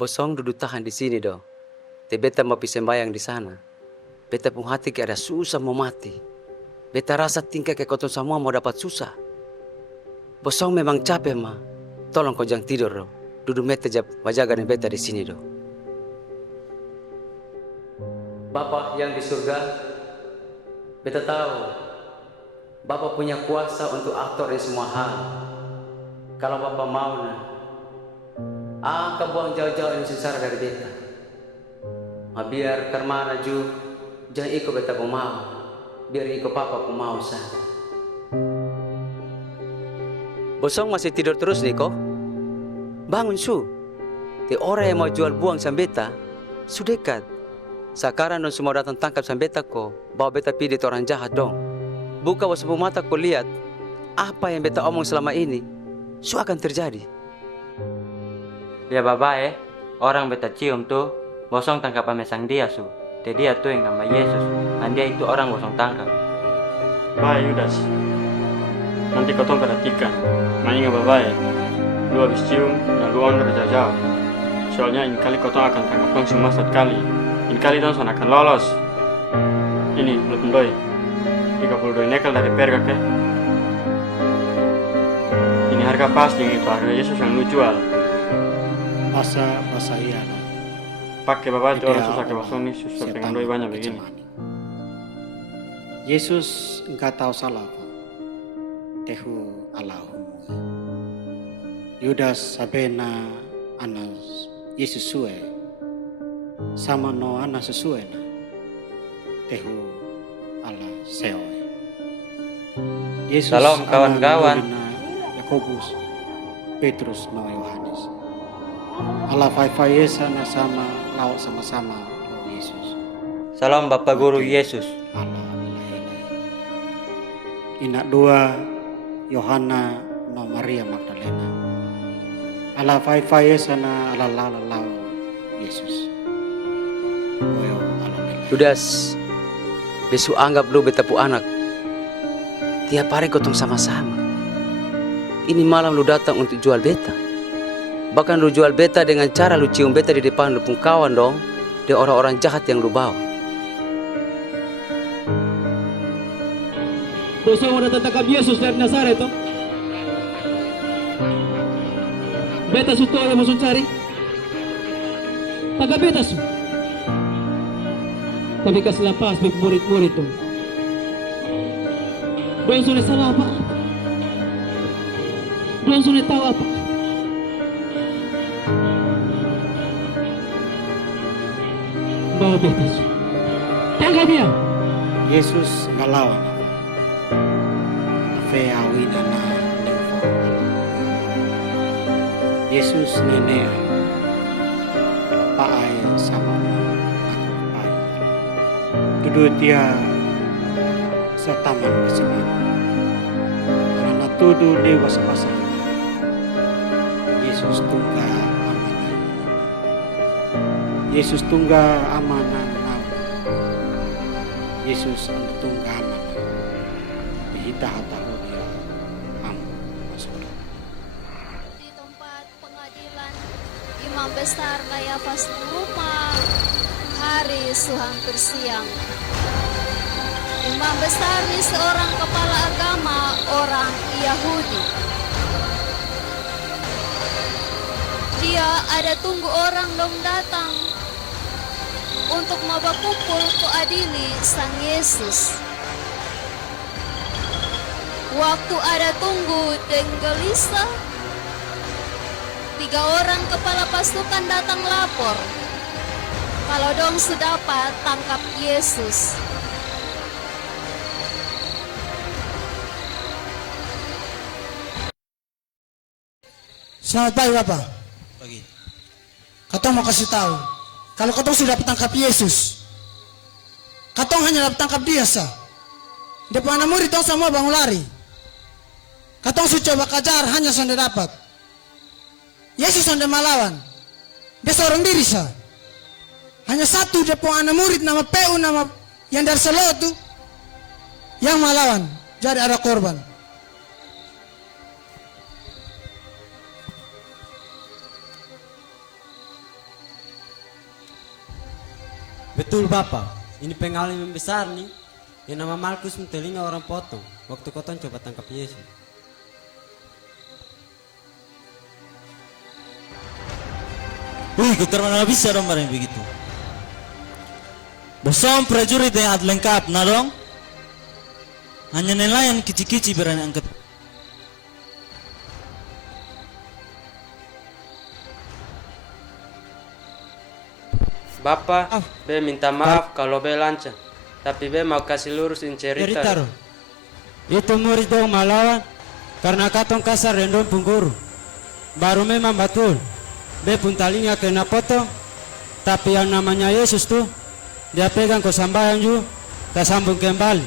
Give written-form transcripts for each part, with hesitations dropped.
Bosong duduk tahan di sini dong. Te beta mau sembayang di sana. Beta pun hati kayak ada susah mau mati. Beta rasa tingkah kayak kotong semua mau dapat susah. Bosong memang capek mah. Tolong kau jangan tidur dong. Duduk mete majaga dan beta di sini dong. Bapa yang di surga, beta tahu Bapa punya kuasa untuk atur di semua hal. Kalau Bapa mau angka buang jauh-jauh ini sengsara dari beta. Biar kermana ju jangan ikut beta pun mau. Biar ikut Papa pun mau sah. Bosong masih tidur terus nih kok. Bangun su. Te orang yang mau jual buang sama beta su dekat. Sekarang dong semua datang tangkap sama beta kok. Bawa beta pilih orang jahat dong. Buka wasapu mata kau lihat apa yang beta omong selama ini su akan terjadi. Ya babae, orang beta cium tuh bosong tangkap amesang dia su. Te dia tuh yang nama Yesus. Dan dia itu orang bosong tangkap. Baik Yudas, nanti kau tolong perhatikan. Mainnya babae, lu habis cium dan lu onder jauh. Soalnya ini kali kau akan tangkap dong semua satu kali. Ini kali dong akan lolos. Ini lu pendoi 32 nekel dari perga ke. Ini harga pasti itu harga Yesus yang lu jual. Masa iya no. Pakai bapak itu orang susah ke bosong nih susah dengan doi banyak begini. Yesus enggak tahu salah apa. Tehu Allahumma. Yudas sabena anas Yesus sue. Sama no anas sesuai na. Tehu Allah sewa. Yesus Salam kawan-kawan. Yakobus, Petrus no Yohanes. Allah fai sana sama laut sama-sama lo Yesus. Salam Bapak Guru Yesus. Allah Inak dua Yohana no Maria Magdalena. Allah fai sana ala lau Yesus. Yudas, besu anggap lu beta pu anak. Tiap hari kotong sama-sama. Ini malam lu datang untuk jual beta. Bahkan lu jual beta dengan cara lu cium beta di depan lu pun kawan dong. Dia orang-orang jahat yang lu bawa. Bosong udah tertangkap Yesus dari Nazaret toh. Beta su yang mau cari. Taga beta su. Tapi kas lepas bik murid-murid tuh. Doang sudah salah apa? Doang sudah tahu apa? Bawa beta su. Tangkap dia. Yesus ngalawan. Feawi nana Yesus nenek paai sama aku paai. Duduk dia setaman bersama. Karena tuduh dewasa pasang. Yesus tunggal amanah. Yesus tunggal amanah. Yesus tunggal amanah. Dihita-hata. Di tempat pengadilan Imam Besar Kayafas rumah hari hampir siang. Imam Besar ini seorang kepala agama orang Yahudi. Dia ada tunggu orang dong datang untuk mau berkumpul ke adili Sang Yesus. Waktu ada tunggu dan gelisah, 3 orang kepala pasukan datang lapor kalau dong sudah dapat tangkap Yesus. Selamat pagi Bapak. Pagi. Katong mau kasih tahu, kalau katong sudah tangkap Yesus, katong hanya dapat tangkap dia sah. Depan anak murid tong semua bangun lari. Katong sudah coba kejar hanya sudah dapat. Yesus sudah melawan. Dia seorang diri sah. Hanya satu depan anak murid nama PU nama yang dari Solo itu yang melawan. Jadi ada korban. Betul Bapak, ini pengalaman besar nih. Yang nama Markus telinga orang potong waktu kotong coba tangkap Yesus. Wih, kau terkenal bisa dong barang begitu. Bosong prajurit yang ad lengkap, nah dong. Hanya nelayan kicik-kicik berani angkat. Bapak, be minta maaf kalau be lancang. Tapi be mau kasih lurusin cerita. Cerita dong. Itu murid dong malawan karena katong kasar dan dong pungguru. Baru memang betul. Be pun talinya kena potong. Tapi yang namanya Yesus tuh dia pegang ke sambayang juga, tak sambung kembali.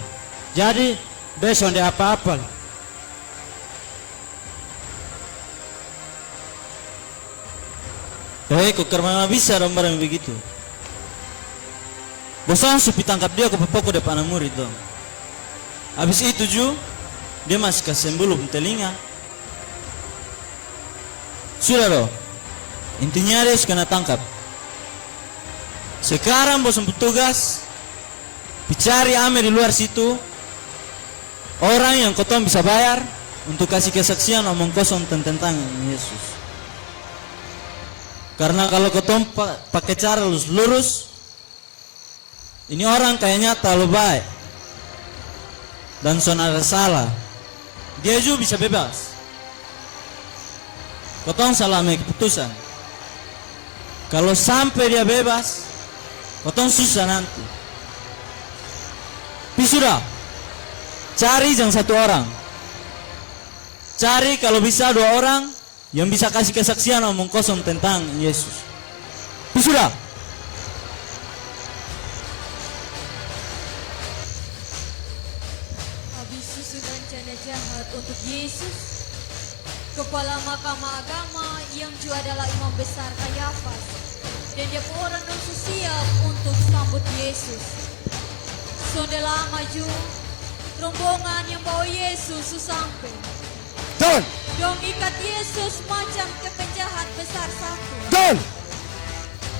Jadi besok dia apa-apa. Kau terkenal bisa dong barang begitu. Bosong supi tangkap dia ke pokok depan murid dong. Habis itu Ju, dia masih kasih bulu telinga. Sudah dong. Intinya dia harus kena tangkap. Sekarang bosong petugas cari ame di luar situ orang yang kotong bisa bayar untuk kasih kesaksian omong kosong tentang Yesus. Karena kalau kotong pakai cara lurus, ini orang kayaknya terlalu baik dan son ada salah, dia juga bisa bebas. Kotong salah ambil keputusan. Kalau sampai dia bebas, kotong susah nanti. Tapi sudah, cari jangan satu orang. Cari kalau bisa 2 orang yang bisa kasih kesaksian omong kosong tentang Yesus. Tapi sudah. Habis susun rencana jahat untuk Yesus, kepala mahkamah agama yang juga adalah imam besar Kayafas, dan dia pun orang yang siap untuk sambut Yesus. Sudah maju, rombongan yang bawa Yesus sampai. Don! Dong ikat Yesus macam ke penjahat besar satu. Don!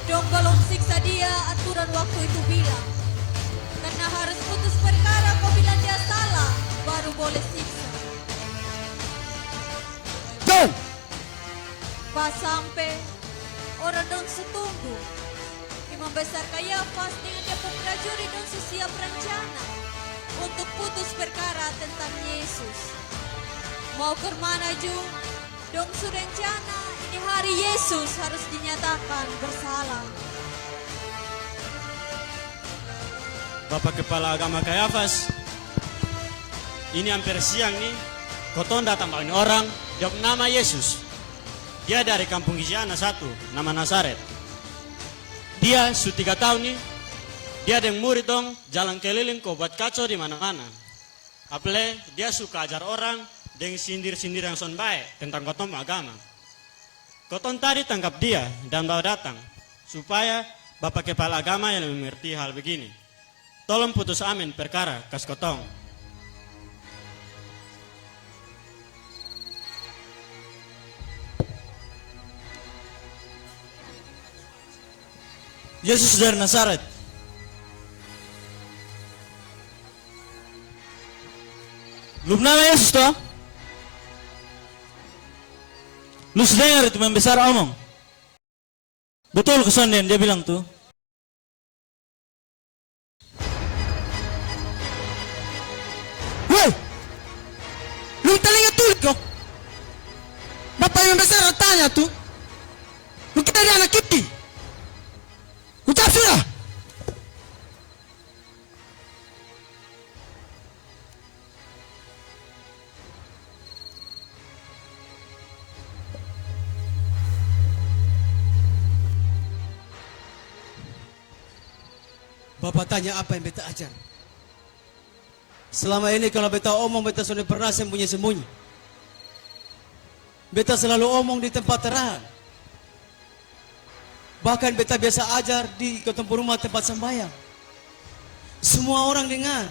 Dong belum siksa dia aturan waktu itu bilang. Karena harus putus perkara apabila dia salah, baru boleh siksa. Don! Pas sampai, orang dong setunggu. Imam besar Kayafas dengan dia pun prajurit dong siap rencana untuk putus perkara tentang Yesus. Mau ke mana Ju? Dong rencana ini hari Yesus harus dinyatakan bersalah. Bapak Kepala Agama Kayafas, ini hampir siang nih, kotong datang bangun orang, dia nama Yesus. Dia dari kampung Giziana 1, nama Nazaret. Dia sudah 3 tahun nih, dia dengan murid dong jalan keliling kok buat kacau di mana-mana. Apalagi dia suka ajar orang dengan sindir-sindir yang son baik tentang kotong agama. Kotong tadi tangkap dia dan bawa datang supaya Bapak Kepala Agama yang mengerti hal begini. Tolong putus amin perkara kas kotong. Yesus dari Nazaret. Lu nama Yesus toh? Lu dengar itu membesar omong. Betul kesonden dia bilang tuh. Woi! Lu telinga tulik kok. Bapak yang besar tanya tuh. Lu kira dia anak kiti? Ucap sudah. Bapak tanya apa yang beta ajar. Selama ini kalau beta omong beta sudah pernah sembunyi-sembunyi. Beta selalu omong di tempat terang. Bahkan beta biasa ajar di ketemu rumah tempat sembahyang. Semua orang dengar.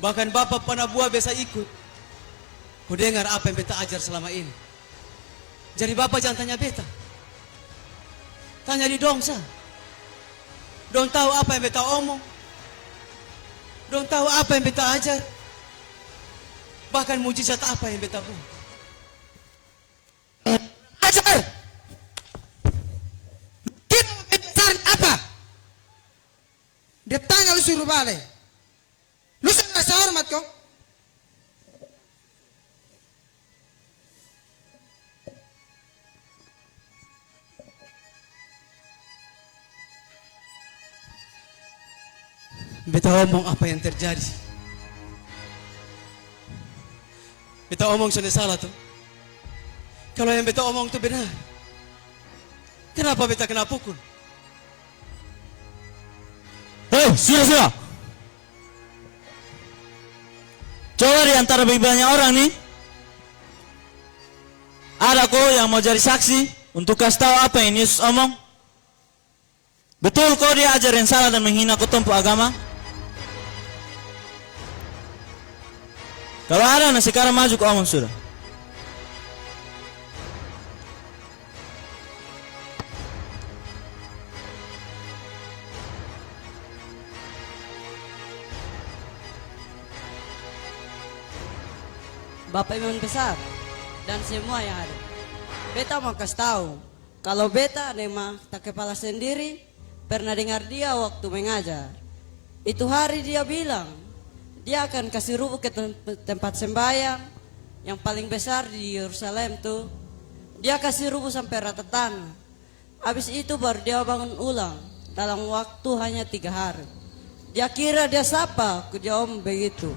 Bahkan Bapak Panabuah biasa ikut. Kau dengar apa yang beta ajar selama ini. Jadi Bapak jangan tanya beta. Tanya di dongsa. Dong tahu apa yang beta omong. Dong tahu apa yang beta ajar. Bahkan mujizat apa yang beta buat. Ajar! Kita beta apa? Dia tanya lu suruh balik. Lu rasa hormat kok? Beta omong apa yang terjadi. Beta omong sudah salah tuh. Kalau yang beta omong itu benar, kenapa beta kena pukul? Sudah. Coba di antara banyak orang nih, ada kok yang mau jadi saksi untuk kasih tahu apa yang Yesus omong. Betul kok dia ajar yang salah dan menghina kelompok agama? Kalau ada, nah sekarang maju ke omong sudah. Bapak Imam Besar dan semua yang ada. Beta mau kasih tahu, kalau beta memang tak kepala sendiri, pernah dengar dia waktu mengajar. Itu hari dia bilang, dia akan kasih rubuh ke tempat sembahyang yang paling besar di Yerusalem tuh. Dia kasih rubuh sampai rata tanah. Habis itu baru dia bangun ulang dalam waktu hanya 3 hari. Dia kira dia sapa, kejawab begitu.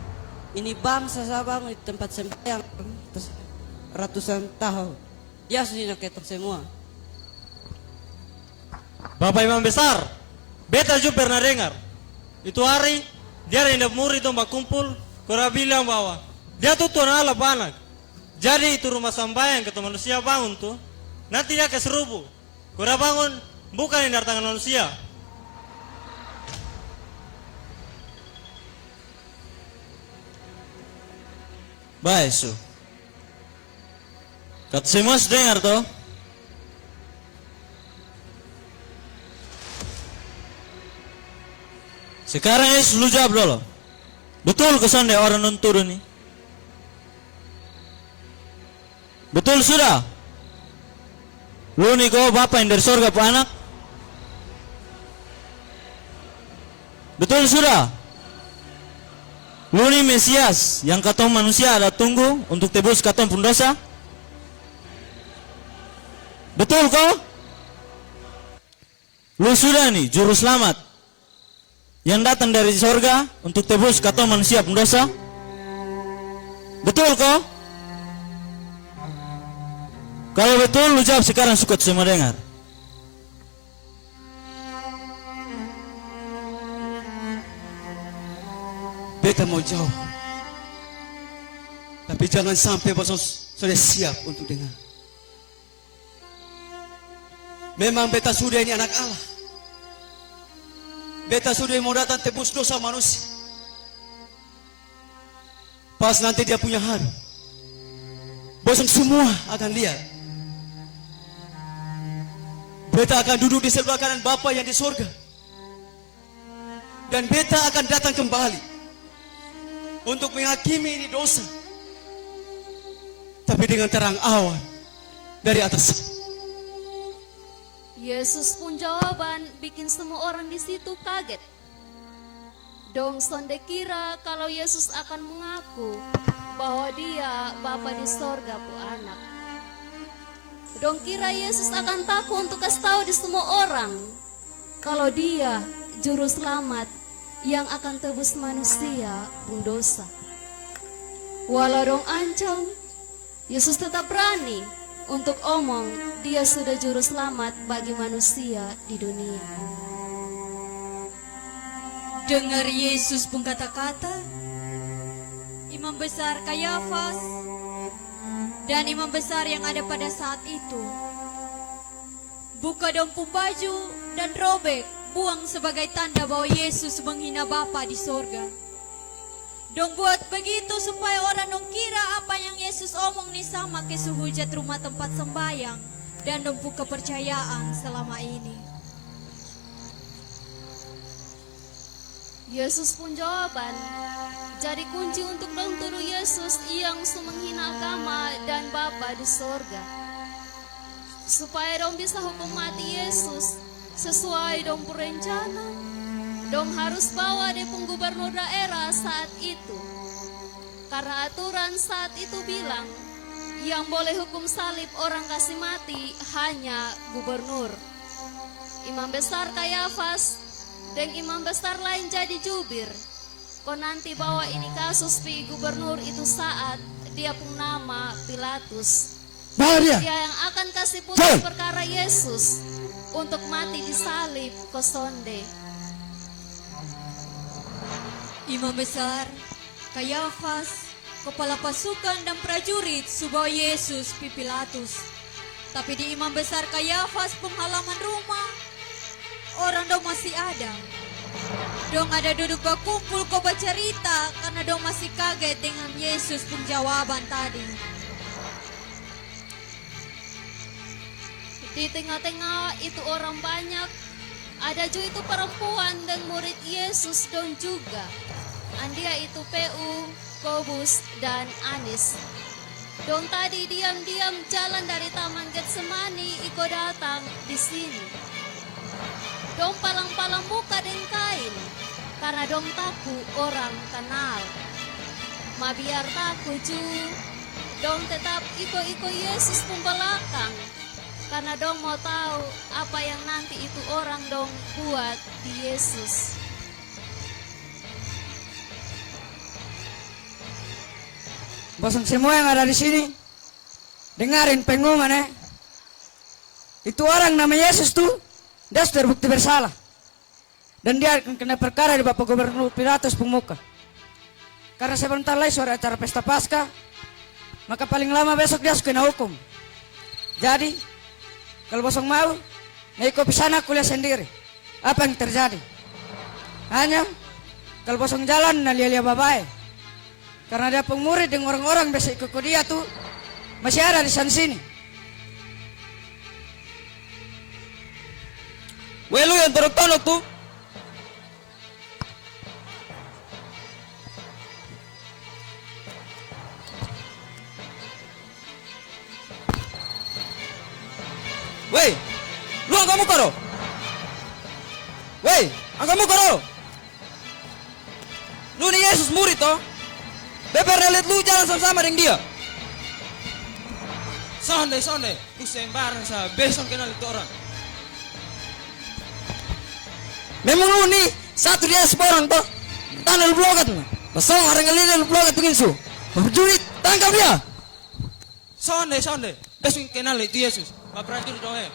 Ini bangsa sabang di tempat sembahyang ratusan tahun. Dia sudah ketok semua. Bapak Imam Besar, beta juga pernah dengar. Itu hari dia rendah murid itu kumpul, kora bilang bahwa dia tuh Tuhan Allah panak. Jadi itu rumah sembahyang kata manusia bangun tuh, nanti dia kasih rubuh. Kora bangun bukan yang dari tangan manusia. Baik, Su. Kata semua sudah dengar toh? Sekarang Yesus lu jawab dulu. Betul kesan deh orang non turun nih? Betul sudah? Lu nih kau bapak yang dari surga pak anak? Betul sudah? Lu nih Mesias yang katong manusia ada tunggu untuk tebus katong pun dosa? Betul kok? Lu sudah nih juru selamat yang datang dari surga untuk tebus katong manusia pun dosa? Betul kok? Kalau betul lu jawab sekarang suka semua dengar. Beta mau jawab. Tapi jangan sampai bosong sudah siap untuk dengar. Memang beta sudah ini anak Allah. Beta sudah mau datang tebus dosa manusia. Pas nanti dia punya hari, bosong semua akan lihat. Beta akan duduk di sebelah kanan Bapa yang di surga. Dan beta akan datang kembali untuk menghakimi ini dosa, tapi dengan terang awan dari atas. Yesus pun jawaban bikin semua orang di situ kaget. Dong sonde kira kalau Yesus akan mengaku bahwa dia Bapa di sorga pu anak. Dong kira Yesus akan takut untuk kasih tahu di semua orang kalau dia juru selamat yang akan tebus manusia pun dosa. Walau dong ancam, Yesus tetap berani untuk omong dia sudah juru selamat bagi manusia di dunia. Dengar Yesus pun kata-kata, Imam Besar Kayafas dan Imam Besar yang ada pada saat itu buka dong pun baju dan robek, buang sebagai tanda bahwa Yesus menghina Bapa di sorga. Dong buat begitu supaya orang dong kira apa yang Yesus omong nih sama ke suhujat rumah tempat sembahyang dan dong kepercayaan selama ini. Yesus pun jawaban, jadi kunci untuk dong tuduh Yesus yang menghina agama dan Bapa di sorga. Supaya dong bisa hukum mati Yesus sesuai dong perencana, dong harus bawa de gubernur daerah saat itu. Karena aturan saat itu bilang, yang boleh hukum salib orang kasih mati hanya gubernur. Imam besar Kayafas dan imam besar lain jadi jubir. Kau nanti bawa ini kasus pi gubernur itu saat dia pun nama Pilatus. Bawa dia. Dia yang akan kasih putus perkara Yesus untuk mati di salib kosonde. Imam besar Kayafas, kepala pasukan dan prajurit subawa Yesus pi Pilatus. Tapi di imam besar Kayafas penghalaman rumah, orang dong masih ada. Dong ada duduk berkumpul kau bercerita karena dong masih kaget dengan Yesus pun jawaban tadi. Di tengah-tengah itu orang banyak, ada juga itu perempuan dan murid Yesus dong juga. Andia itu PU, Kobus, dan Anis. Dong tadi diam-diam jalan dari Taman Getsemani, iko datang di sini. Dong palang-palang muka dengan kain, karena dong taku orang kenal. Ma biar taku ju, dong tetap iko-iko Yesus pun belakang, karena dong mau tahu apa yang nanti itu orang dong buat di Yesus. Bosan semua yang ada di sini, dengarin pengumuman. Itu orang nama Yesus tuh, dia sudah terbukti bersalah. Dan dia akan kena perkara di Bapak Gubernur Pilatus Pemuka. Karena sebentar lagi sore acara pesta Paskah, maka paling lama besok dia harus kena hukum. Jadi, kalau bosong mau, naik kopi sana kuliah sendiri. Apa yang terjadi? Hanya, kalau bosong jalan, nah lia-lia babai. Karena dia pemurid dengan orang-orang biasa ikut dia tuh, masih ada di sana sini. Weh lu yang terok-tonok tuh. Weh, lu angkat muka lo. Weh, angkat muka lo. Lu ni Yesus murid toh. Pernah lihat lu jalan sama-sama dengan dia. Sonde, lu sembarang sa besok kenal itu orang. Memang lu nih satu dia seorang toh. Tanah lu blokat mah. Pasang orang ngelihat lu blokat begini su. Berjurit, tangkap dia. Sonde, besok kenal itu Yesus. Pak prajurit doa,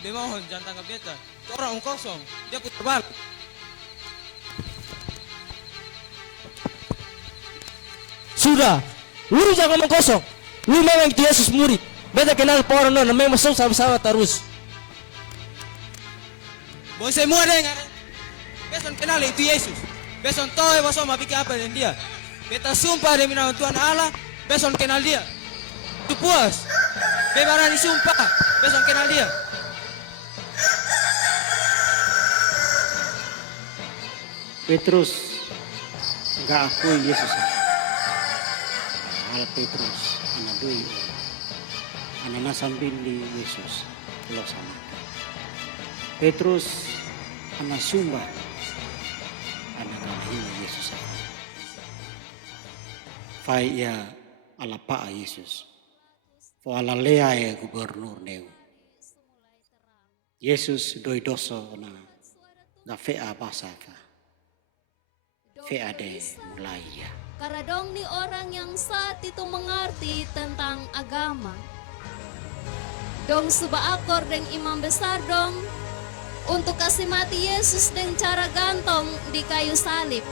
dia mohon jangan tangkap beta. Itu orang kosong, dia putar balik. Sudah, lu jangan ngomong kosong. Lu memang itu Yesus murid. Beta kenal orang non, memang masuk sama-sama terus. Boleh semua dengar. Besok kenal itu Yesus. Besok tahu besok mau bikin apa dengan dia. Beta sumpah demi nama Tuhan Allah, besok kenal dia. Itu puas. Bebarani sumpah, besok kenal dia. Petrus enggak akui Yesus. Hal Petrus anak dui anak nasambil di Yesus lo sama. Petrus anak sumba anak kanahina Yesus. Fai ya ala pa Yesus. Fo ala lea ya gubernur neu. Yesus doi doso na da fea basafa. Fea de mulai ya. Karena dong nih orang yang saat itu mengerti tentang agama. Dong suba akor deng imam besar dong untuk kasih mati Yesus dengan cara gantung di kayu salib.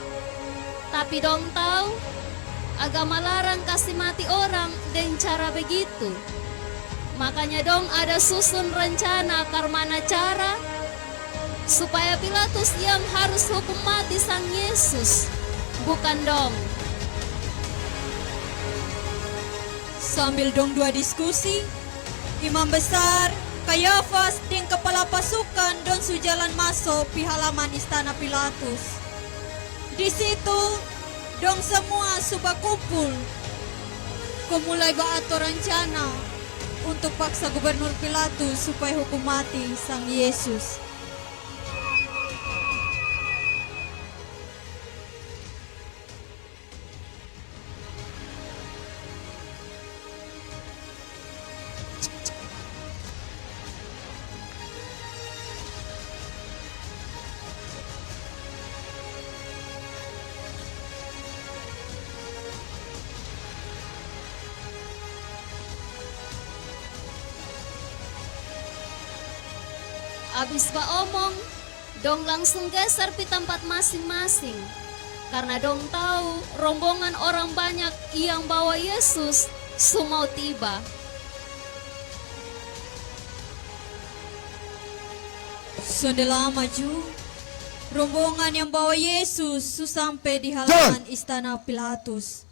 Tapi dong tahu agama larang kasih mati orang dengan cara begitu. Makanya dong ada susun rencana karmana cara supaya Pilatus yang harus hukum mati sang Yesus, bukan dong. Sambil dong dua diskusi, imam besar Kayafas dan kepala pasukan don sujalan masuk di halaman istana Pilatus. Di situ, dong semua sudah kumpul. Kumulai baato rencana untuk paksa Gubernur Pilatus supaya hukum mati Sang Yesus. Abis omong, dong langsung geser di tempat masing-masing. Karena dong tahu rombongan orang banyak yang bawa Yesus semau tiba. Sudah lama Ju, rombongan yang bawa Yesus sampai di halaman istana Pilatus.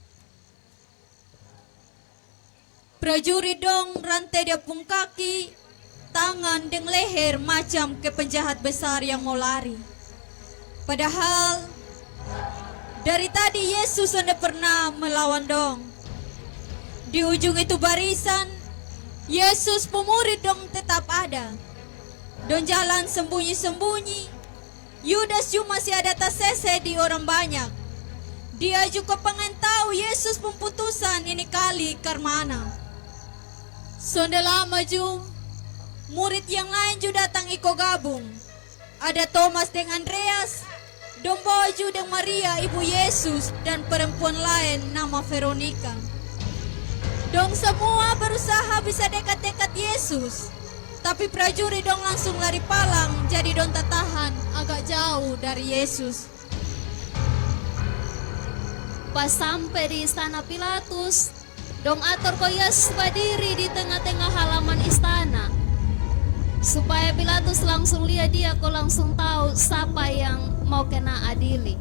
Prajurit dong rantai dia pung kaki, tangan dan leher macam ke penjahat besar yang mau lari. Padahal dari tadi Yesus sudah pernah melawan dong. Di ujung itu barisan, Yesus pemurid dong tetap ada. Dong jalan sembunyi-sembunyi. Yudas juga masih ada tersese di orang banyak. Dia juga pengen tahu Yesus pemputusan ini kali karmana. Sudah lama Ju, murid yang lain juga datang ikut gabung. Ada Thomas dan Andreas, dong bawa juga dan Maria ibu Yesus dan perempuan lain nama Veronica. Dong semua berusaha bisa dekat-dekat Yesus, tapi prajurit dong langsung lari palang, jadi dong tak tahan agak jauh dari Yesus. Pas sampai di istana Pilatus, dong atur ko Yesus berdiri di tengah-tengah halaman istana. Supaya Pilatus langsung lihat dia, kok langsung tahu siapa yang mau kena adili.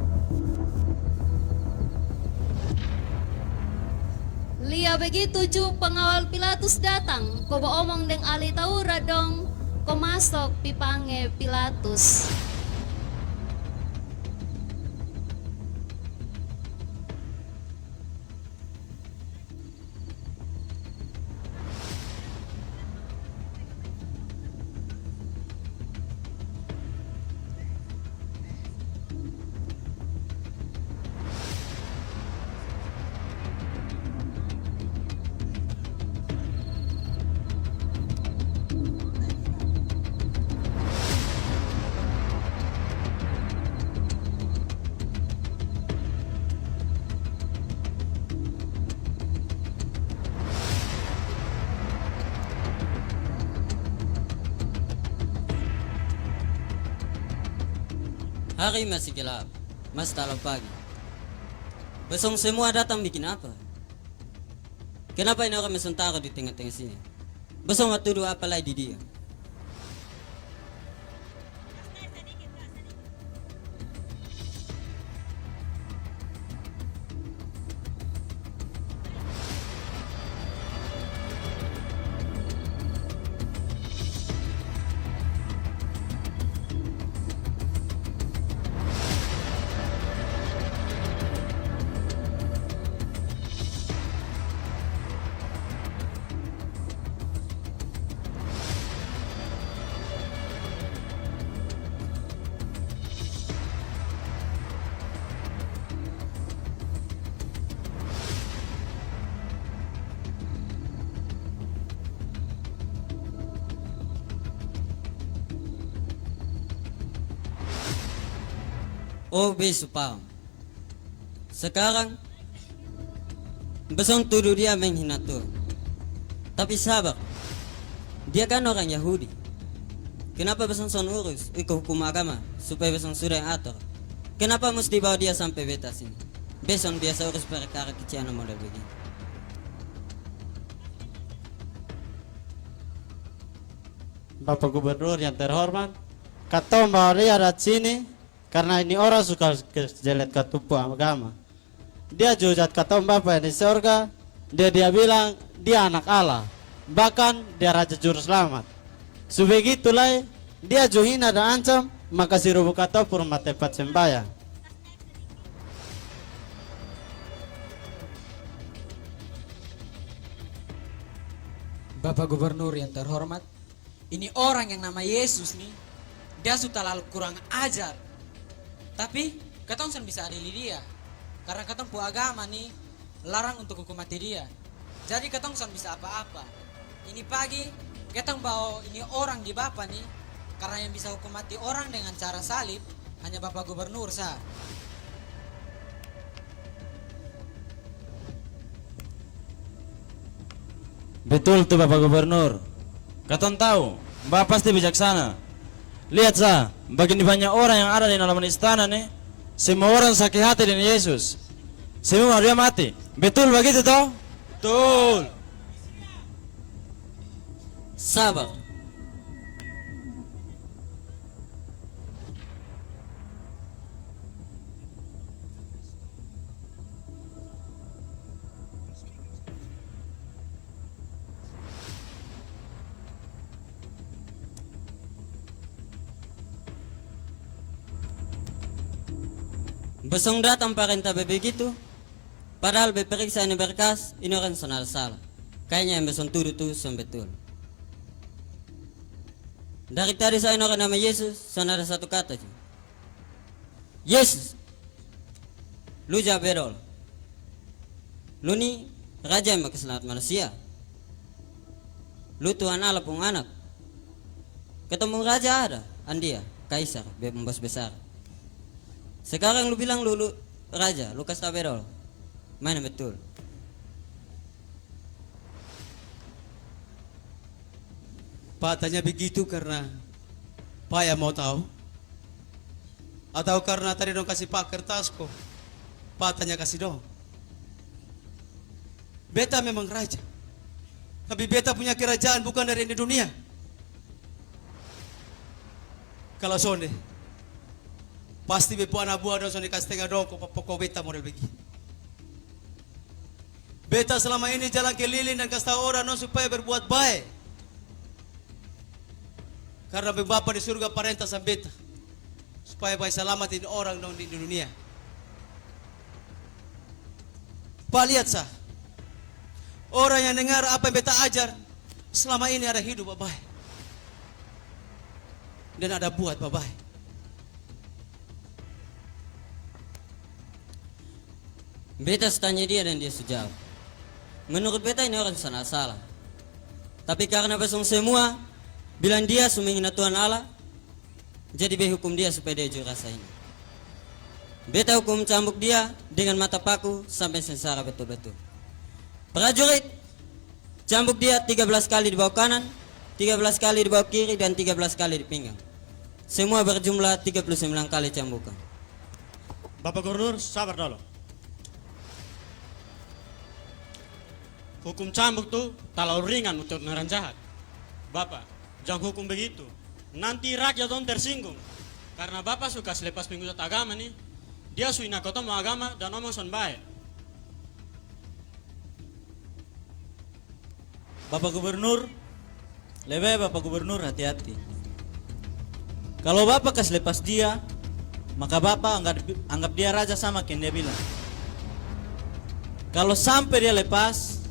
Lihat begitu Ju, pengawal Pilatus datang, kau omong deng ahli Taurat dong, kau masuk pipange Pilatus. Hari masih gelap, masih dalam pagi. Besok semua datang bikin apa? Kenapa ini orang mesentara di tengah-tengah sini? Besok mau tuduh apa lagi di dia? Oh besok paham. Sekarang besok tuduh dia menghina Tuhan. Tapi sabar, dia kan orang Yahudi. Kenapa besok son urus ikut hukum agama supaya besok sudah yang atur? Kenapa mesti bawa dia sampai beta sini? Besok biasa urus perkara kecilan model begini. Bapak Gubernur yang terhormat, kata bawa dia ada sini karena ini orang suka jelet ketupu agama. Dia jujat kata Bapak yang di surga, dia bilang dia anak Allah, bahkan dia Raja Juru Selamat. Sebegitulah dia johina dan ancam, maka si rubu kata purma tempat sembahyang. Bapak Gubernur yang terhormat, ini orang yang nama Yesus nih, dia sudah lalu kurang ajar. Tapi katong sen bisa adili dia, karena katong pu agama nih larang untuk hukum mati dia. Jadi katong sen bisa apa-apa. Ini pagi katong bawa ini orang di Bapak nih, karena yang bisa hukum mati orang dengan cara salib hanya Bapak Gubernur sah. Betul tuh Bapak Gubernur. Katong tahu, Bapak pasti bijaksana. Lihat sah, begini banyak orang yang ada di dalam istana nih. Semua orang sakit hati dengan Yesus. Semua dia mati. Betul begitu toh? Betul. Sabar. Besong datang perintah begitu. Padahal beperiksa ini berkas, ini orang salah salah. Kayaknya yang besong tuduh tuh betul. Dari tadi saya orang nama Yesus, sana ada satu kata. Yesus. Lu jawab bedol. Lu nih raja yang keselamatan manusia. Lu Tuhan Allah pun anak. Ketemu raja ada, Andia, kaisar, bos besar. Sekarang lu bilang lu raja, lu kasih tahu bedol. Mana betul? Pak tanya begitu karena Pak yang mau tahu? Atau karena tadi dong kasih Pak kertas kok? Pak tanya kasih dong. Beta memang raja. Tapi beta punya kerajaan bukan dari ini dunia. Kalau sonde, pasti bepo anak buah dan sonde kasih tengah dong pokok beta model begini. Beta selama ini jalan keliling dan kasih tahu orang non supaya berbuat baik. Karena Bapa di surga perintah sama beta supaya baik selamatin orang dong di dunia. Pak lihat sah, orang yang dengar apa yang beta ajar selama ini ada hidup baik dan ada buat baik. Beta tanya dia dan dia sejauh. Menurut beta ini orang salah. Tapi karena besong semua bilang dia menghina Tuhan Allah, jadi be hukum dia supaya dia juga rasa ini. Beta hukum cambuk dia dengan mata paku sampai sengsara betul-betul. Prajurit, cambuk dia 13 kali di bawah kanan, 13 kali di bawah kiri, dan 13 kali di pinggang. Semua berjumlah 39 kali cambukan. Bapak Gubernur, sabar dulu. Hukum cambuk tuh terlalu ringan untuk orang jahat. Bapak, jangan hukum begitu. Nanti rakyat dong tersinggung. Karena Bapak suka selepas mengusut agama nih, dia suina kotong mau agama dan ngomong son baik. Bapak Gubernur, lebih Bapak Gubernur hati-hati. Kalau Bapak kasih lepas dia, maka Bapak anggap dia raja sama yang dia bilang. Kalau sampai dia lepas,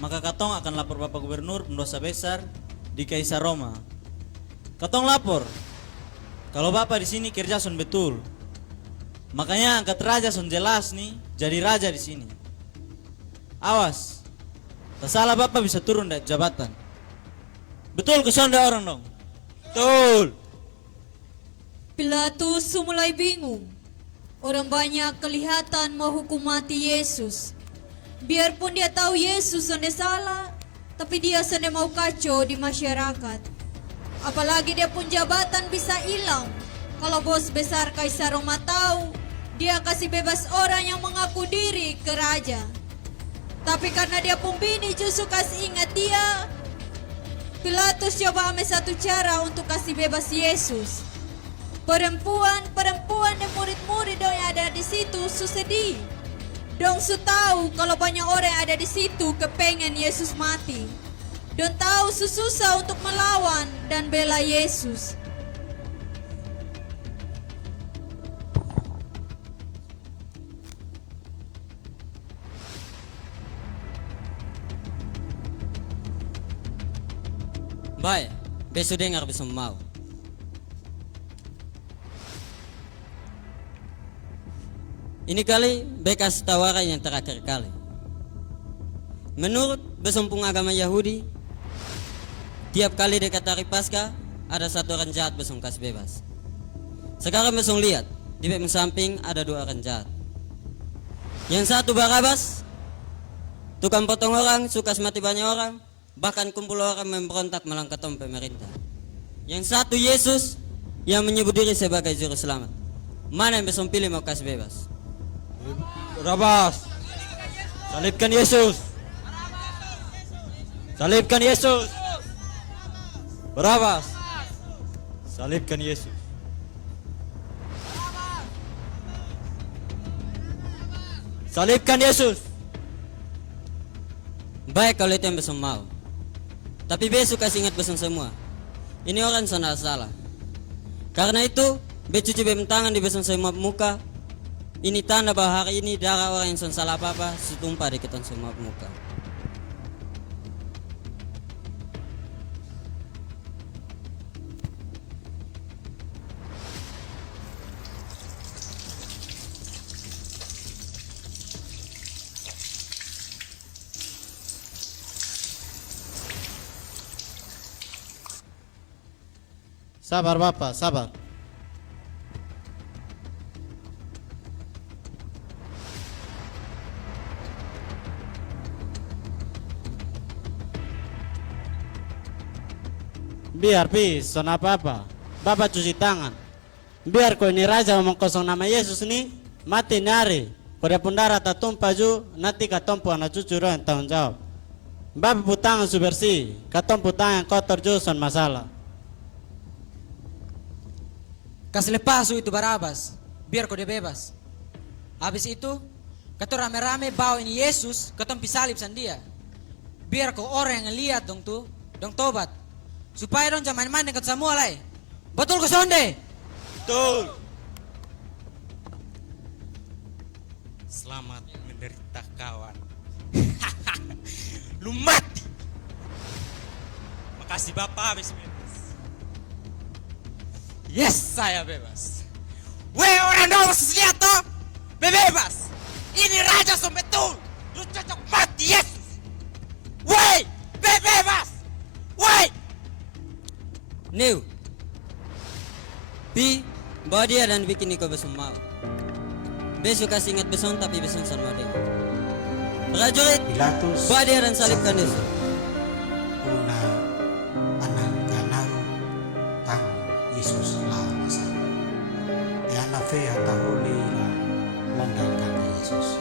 maka katong akan lapor Bapak Gubernur pendosa besar di Kaisar Roma. Katong lapor. Kalau Bapak di sini kerja son betul. Makanya angkat raja son jelas nih, jadi raja di sini. Awas. Tak salah Bapak bisa turun dari jabatan. Betul kesonda orang dong. Betul. Pilatus mulai bingung. Orang banyak kelihatan mau hukum mati Yesus. Biarpun dia tahu Yesus sudah salah, tapi dia sudah mau kacau di masyarakat. Apalagi dia pun jabatan bisa hilang. Kalau bos besar Kaisar Roma tahu, dia kasih bebas orang yang mengaku diri ke raja. Tapi karena dia pun bini justru kasih ingat dia, Pilatus coba ambil satu cara untuk kasih bebas Yesus. Perempuan dan murid-murid yang ada di situ sedih. Dong su tahu kalau banyak orang yang ada di situ kepengen Yesus mati. Dong tahu susah untuk melawan dan bela Yesus. Baik, besok dengar besok mau. Ini kali bekas tawaran yang terakhir kali. Menurut besompung agama Yahudi, tiap kali dekat hari Paskah ada satu orang jahat besong kasih bebas. Sekarang besong lihat, di belakang samping ada dua orang jahat. Yang satu Barabas, tukang potong orang, suka mati banyak orang, bahkan kumpul orang memberontak melawan ketum pemerintah. Yang satu Yesus yang menyebut diri sebagai juru selamat. Mana yang besong pilih mau kasih bebas? Barabas. Salibkan Yesus. Salibkan Yesus. Barabas. Salibkan Yesus. Salibkan Yesus. Baik kalau itu yang besok mau. Tapi besok kasih ingat besok semua. Ini orang salah. Karena itu, becuci tangan di besok semua muka. Ini tanda bahwa hari ini darah orang yang salah apa-apa setumpah di kita semua muka. Sabar Bapak, sabar. Biar son apa-apa. Bapak cuci tangan. Biar kau ini raja ngomong kosong nama Yesus nih, mati nari. Kau pun darah tak tumpah ju, nanti katompu anak cucu yang tanggung jawab. Bapak putangan su bersih, katompu tangan kotor ju son masalah. Kasih lepas itu Barabas, biar kau dia bebas. Habis itu, kau rame-rame bawa ini Yesus, kau pisalib sandia. Biar kau orang yang lihat dong tuh, dong tobat. Supaya dong jangan main-main dengan semua lah. Betul ke sonde? Betul. Selamat menderita kawan. Lu mati. Makasih Bapak habis bebas. Yes, saya bebas. Weh orang dong lihat toh. Bebas. Ini raja betul. Lu cocok mati Yesus. Weh, bebas. Weh. New. Pi, bawa dia dan bikin Niko besok mau. Besok kasih ingat besok tapi besok sama dia. Prajurit, bawa dia dan salibkan dia. Una anak kanau tang Yesus lah masa. Yana fe atahuli la londang kaki Yesus.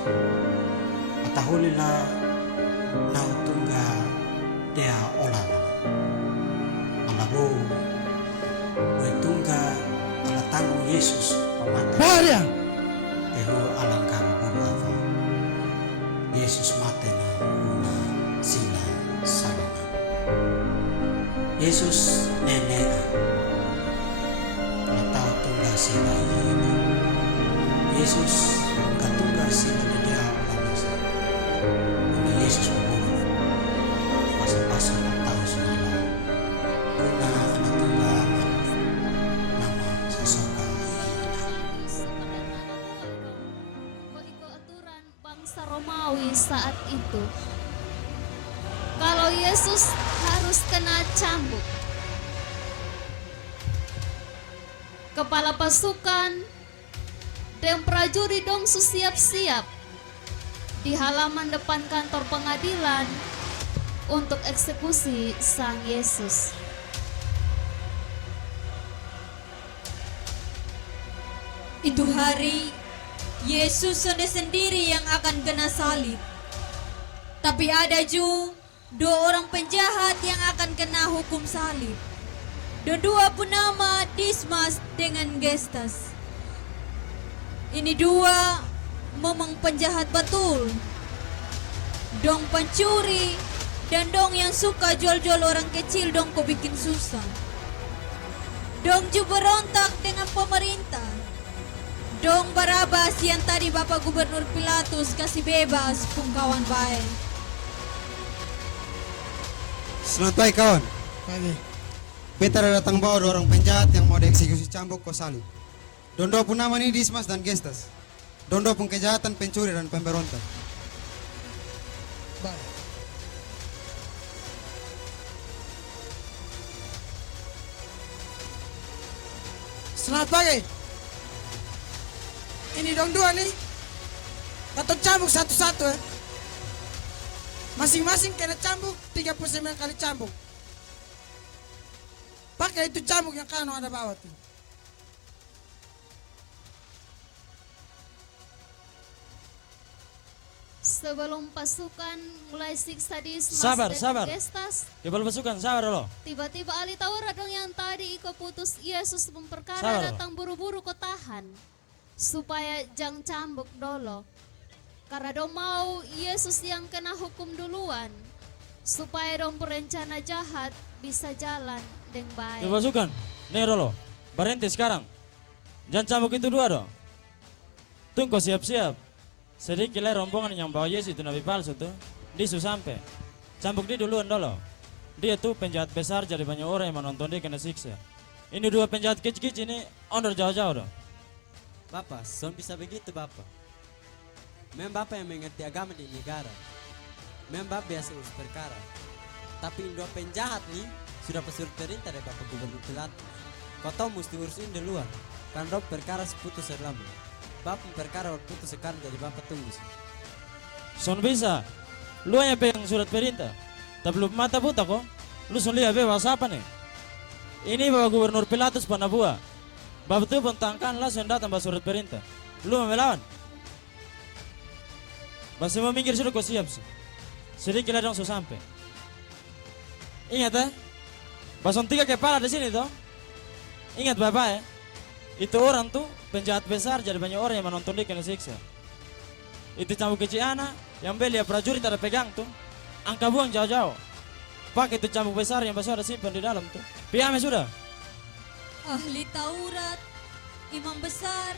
Atahuli la nau tungga dia olah. Alabu, tungga ala tanggung Yesus pemata. Baria. Eho alangkah bulu apa. Yesus mati na una sila sabana. Yesus nenek. Ala tahu tungga sila ini. Yesus katungga sila dia ulama. Una Yesus membunuh. Pasal-pasal tahu semua. Una anak tungga nama sesoka Ikut aturan bangsa Romawi saat itu. Kalau Yesus harus kena cambuk. Kepala pasukan dan prajurit dong siap-siap di halaman depan kantor pengadilan untuk eksekusi Sang Yesus. Itu hari Yesus sudah sendiri yang akan kena salib. Tapi ada juga dua orang penjahat yang akan kena hukum salib. Dua penama Dismas dengan Gestas. Ini dua memang penjahat betul. Dong pencuri dan dong yang suka jual-jual orang kecil dong kau bikin susah. Dong juga berontak dengan pemerintah. Dong Barabas yang tadi Bapak Gubernur Pilatus kasih bebas pun kawan baik. Selamat pagi kawan. Pagi. beta datang bawa 2 orang penjahat yang mau dieksekusi cambuk kau salib. Dondo pun nama ini Dismas dan Gestas. Dondo pun kejahatan pencuri dan pemberontak. Baik. Selamat pagi. Ini dong 2 nih. Katong cambuk satu-satu ya. Masing-masing kena cambuk 39 kali cambuk. Pakai itu cambuk yang kano ada bawah tuh. Sebelum pasukan mulai siksa Dismas Sabar, dan sabar. Gestas, Kepala pasukan, sabar dulu. tiba-tiba ahli Taurat dong yang tadi ikut putus Yesus memperkara Sabar. datang buru-buru kau tahan. Supaya jang cambuk dolo. Karena dong mau Yesus yang kena hukum duluan. Supaya dong perencana jahat bisa jalan dengan baik. Kepala pasukan, nih dulu. Berhenti sekarang. Jangan cambuk itu 2 dong. Tunggu siap-siap. Sedikit lah rombongan yang bawa Yesus itu nabi palsu tuh. Dia sudah sampai. Cambuk dia duluan dulu. Dia tuh penjahat besar, jadi banyak orang yang menonton dia kena siksa. Ini 2 penjahat kecil-kecil ini ondor jauh-jauh dong. Bapak, son bisa begitu Bapak. Memang Bapak yang mengerti agama di negara. Memang Bapak biasa urus perkara. Tapi 2 penjahat nih sudah pesuruh perintah dari Bapak Gubernur Pilatus. Kau tahu mesti urusin duluan. Kan dok perkara seputus selama. Bapak perkara putus sekarang jadi Bapak tunggu sih. Son bisa. Lu hanya pegang surat perintah. Tapi lu mata buta kok. Lu son lihat bebas apa nih? Ini Bapak Gubernur Pilatus Panabua. Bapak tuh pentangkan langsung datang bawa surat perintah. Lu mau melawan? Masih mau minggir sudah kau siap sih. Sedikit lah dong so sampai. Ingat ya. Bason 3 kepala di sini toh. Ingat Bapak ya. Itu orang tuh penjahat besar, jadi banyak orang yang menonton dia kena siksa. Itu cambuk kecil anak yang belia prajurit ada pegang tuh. Angka buang jauh-jauh. Pakai itu cambuk besar yang besar ada simpan di dalam tuh. Piame sudah. Ahli Taurat, imam besar,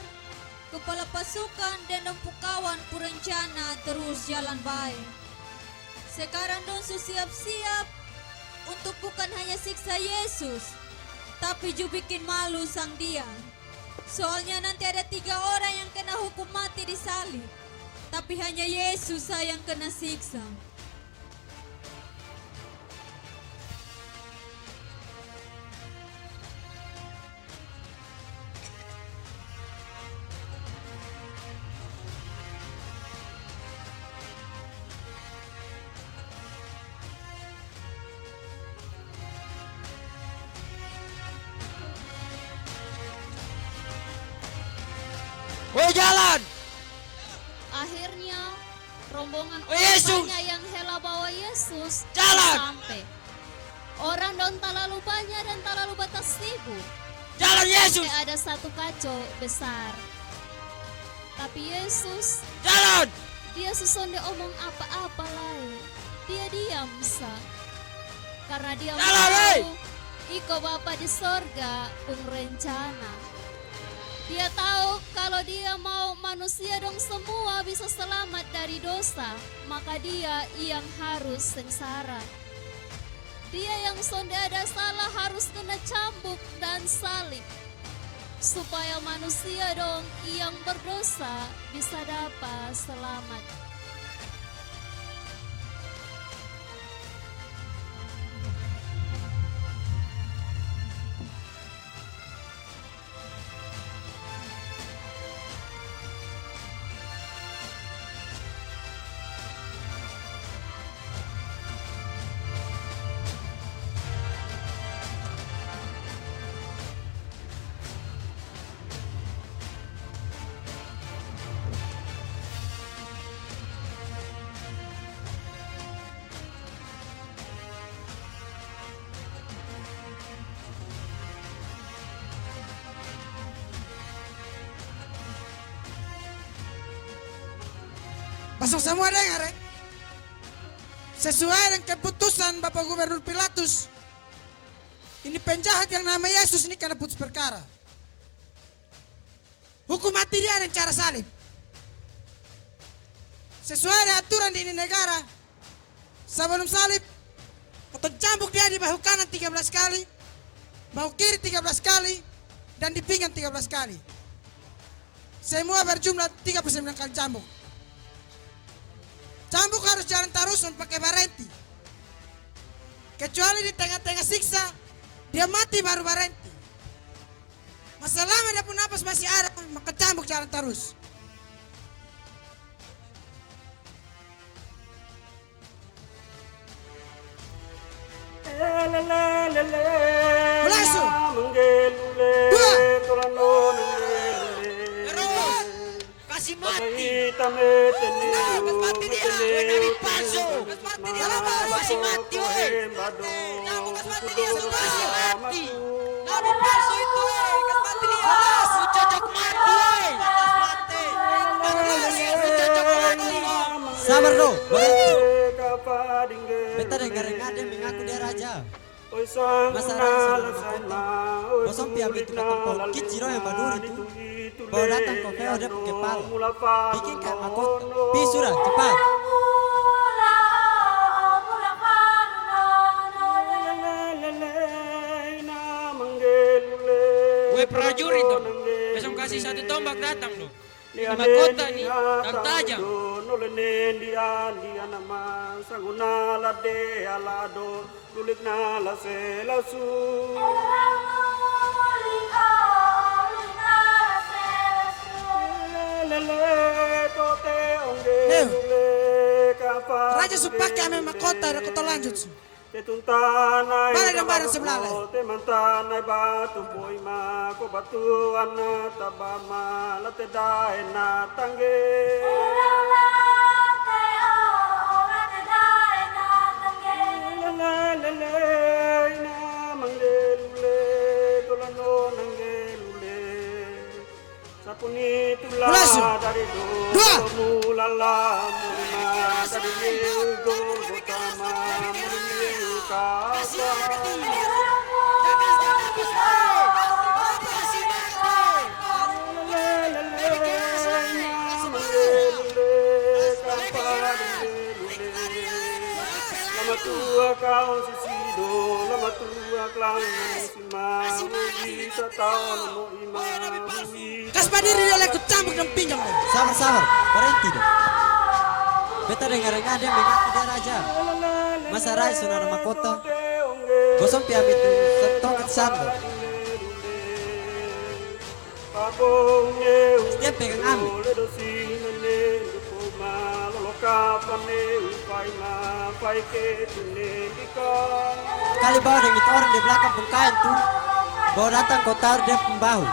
kepala pasukan dan empukawan perencana terus jalan baik. Sekarang dong siap-siap untuk bukan hanya siksa Yesus, tapi juga bikin malu sang dia. Soalnya nanti ada 3 orang yang kena hukum mati di salib, tapi hanya Yesus yang kena siksa. Woi jalan! Akhirnya rombongan Oh, orang Yesus! banyak yang hela bawa Yesus Jalan! sampai. Orang don terlalu banyak dan terlalu batas sibuk. Jalan, Yesus! Sampai ada satu kacau besar. Tapi Yesus jalan! Dia susonde omong apa-apa lain. Dia diam sa. Karena dia mau iko Bapa di sorga pun rencana. Dia tahu kalau dia mau manusia dong semua bisa selamat dari dosa, maka dia yang harus sengsara. Dia yang sonde ada salah harus kena cambuk dan salib. Supaya manusia dong yang berdosa bisa dapat selamat. Pasok semua dengar ya. Sesuai dengan keputusan Bapak Gubernur Pilatus, ini penjahat yang nama Yesus ini kena putus perkara. Hukum mati dia dengan cara salib. Sesuai dengan aturan di ini negara, sebelum salib, atau cambuk dia di bahu kanan 13 kali, Bahu kiri 13 kali, dan di pinggang 13 kali. Semua berjumlah 39 kali cambuk. Cambuk harus jalan terus pakai berhenti. Kecuali di tengah-tengah siksa, dia mati baru berhenti. Masalahnya dia pun napas masih ada, maka cambuk jalan terus. Langsung. Dua. Kasih mati. Kasih mati dia. Nabi palsu. Kasih mati. Kamu kasih mati dia. Kasih mati. Nabi palsu itu. Kasih mati dia. Lu cocok mati. Cocok mati. Sabar dong, berhenti. Beta dengar-dengar dia mengaku dia raja. Masa raja sudah kota. Bosong piam itu kata pokit jiro yang baduri itu. Bawa datang ke feo dia pakai kepala. Bikin kayak mahkota. Pi sudah, cepat. Weh prajurit dong, besok kasih satu tombak datang loh. Ini mahkota nih, dan tajam. Raja supaya ame mahkota ada kota lanjut su. Balik dan barang sebelah lain. Dua. Kasih diri dia ikut cambuk dan pinggang. Sabar, berhenti dong. Beta dengar-dengar dia mengaku dia raja. Masa raja sudah ada mahkota. Bosong piam itu setongkat sandal. Dia pegang ambil. Kali bawa dengan itu orang di belakang pengkain tuh. Bawa datang kau taruh dia pembahu.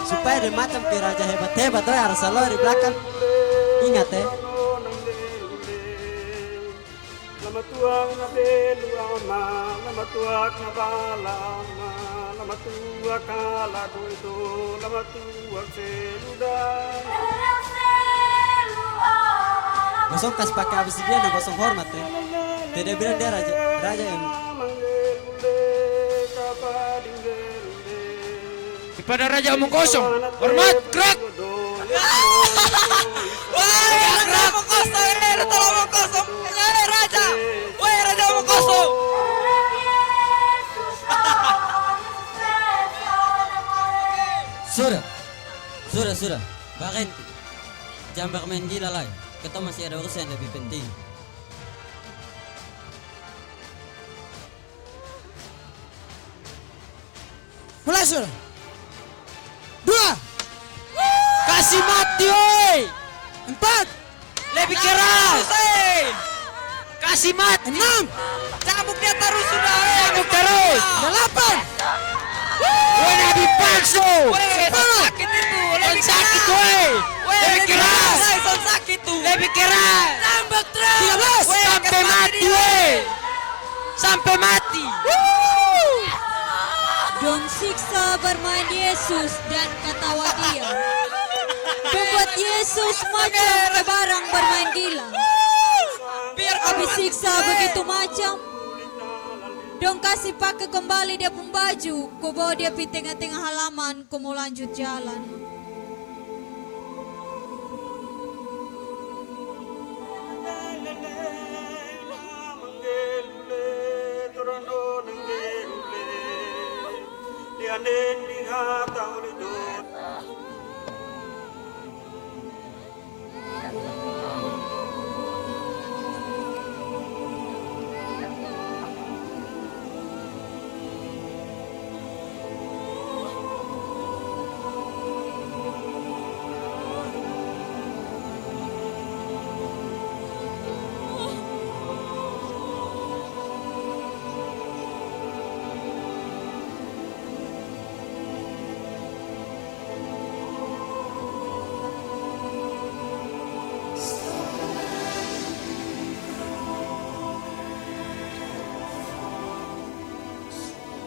Supaya dia macam ke raja hebat-hebat tuh harus selalu di belakang. Ingat ya. Bosong kasih pakai habis dia dan bosong hormat ya. Tidak bilang dia raja yang Kepada Raja Omong Kosong, hormat, gerak! Wah, Raja Omong Kosong, Raja Omong Kosong, Raja, wah Raja Omong Kosong. Sudah. Berhenti. Jangan bermain gila lagi. Kita masih ada urusan yang lebih penting. Mulai sudah. Dua. Kasih mati, woi. 4. Lebih keras. Kasih mati. 6. Cambuk dia terus sudah. Cambuk terus. 8. Woi Nabi palsu. Sakit itu. Lebih sakit, woi. Lebih keras. Sakit tuh. Lebih keras. Cambuk terus. 13. Sampai mati, woi. Sampai mati. Dong siksa bermain Yesus dan ketawa dia. Membuat Yesus macam barang bermain gila. Habis siksa begitu macam. Dong kasih pakai kembali dia pun baju. Kau bawa dia di tengah-tengah halaman. Kau mau lanjut jalan.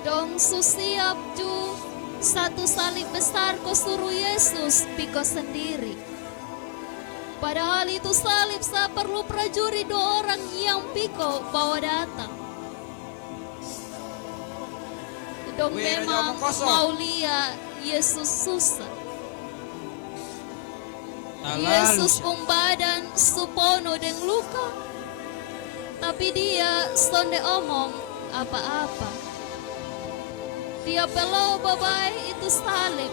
Dong susiap ju satu salib besar kau suruh Yesus pikau sendiri. Padahal itu salib saya perlu prajurit 2 orang yang pikau bawa datang. Dong memang mau lihat Yesus susah. Yesus pun badan supono dan luka. Tapi dia sonde omong apa-apa. Dia belok babai itu salib.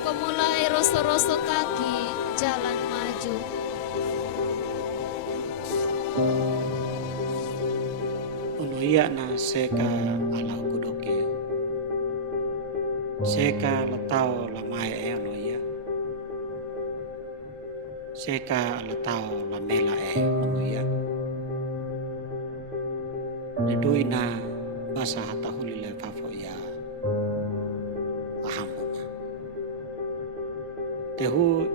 Pemulai rosok-rosok kaki jalan maju. Ono iya na seka ala kudoke. Seka latao lamai ono iya. Seka latao lamela ono iya. Neduina basa hata hulile fafo ya ahamama. Tehu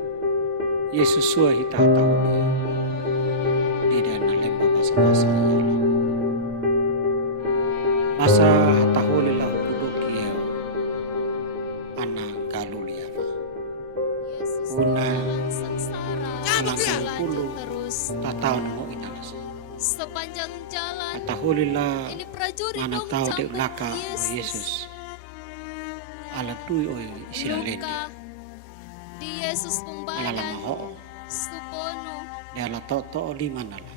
Yesus sua hita hata hulile. Tidak na lemba basa-basa ya. Basa hata hulile kuduki ya. Ana galulia fa. Una langkah puluh tatau namo inalas. Sepanjang jalan Tahulila ini prajurit mana dong tahu dek campur laka Yesus. Yesus. Ala tui oi sila ledi. Luka di Yesus Ala pembadan lama ho. supono. Dia ala to lima nala.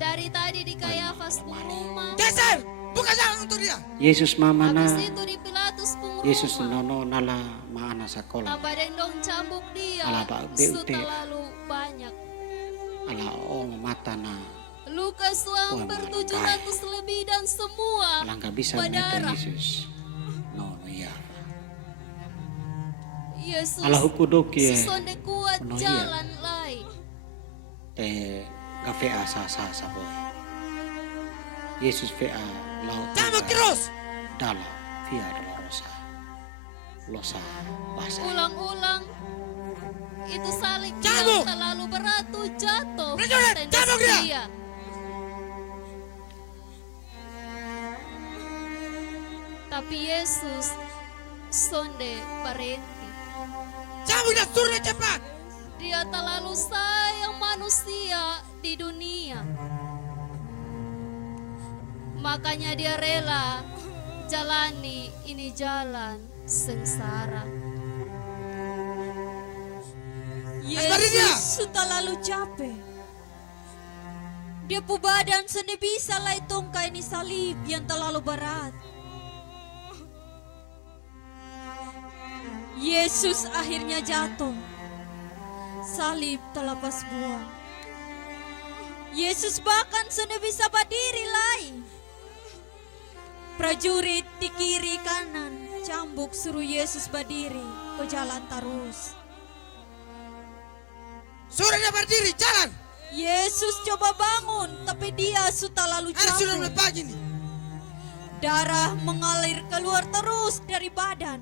Dari tadi di Kayafas pun rumah. Geser! Buka jalan untuk dia! Yesus mama na. Habis itu di Pilatus pun Yesus rumah. nono nala maana sekolah. Abadeng dong cambuk dia. Ala ba Su beute. terlalu banyak. Ala o mata na. Luka hampir 700 lebih dan semua Ala nggak bisa berdarah. meta Yesus. No ya. Yesus Ala hukudoki susonde kuat no, jalan lain. Te gafe asa boy. Yesus vea laut. Cambuk terus! Dala via dolorosa. Losa basa. Ulang-ulang itu salib yang terlalu berat tuh jatuh. Cambuk dia. Tapi Yesus sonde berhenti. Cambuk dan suruh cepat! Dia terlalu sayang manusia di dunia. Makanya dia rela jalani ini jalan sengsara. Yesus sudah lalu capek. Dia pu badan seni bisa lah tongkai ini salib yang terlalu berat. Yesus akhirnya jatuh. Salib terlepas buang. Yesus bahkan sudah bisa berdiri lagi. Prajurit di kiri kanan cambuk suruh Yesus berdiri ke jalan terus. Suruh dia berdiri, jalan! Yesus coba bangun, tapi dia sudah lalu Ada sudah capek. mulai pagi nih. Darah mengalir keluar terus dari badan.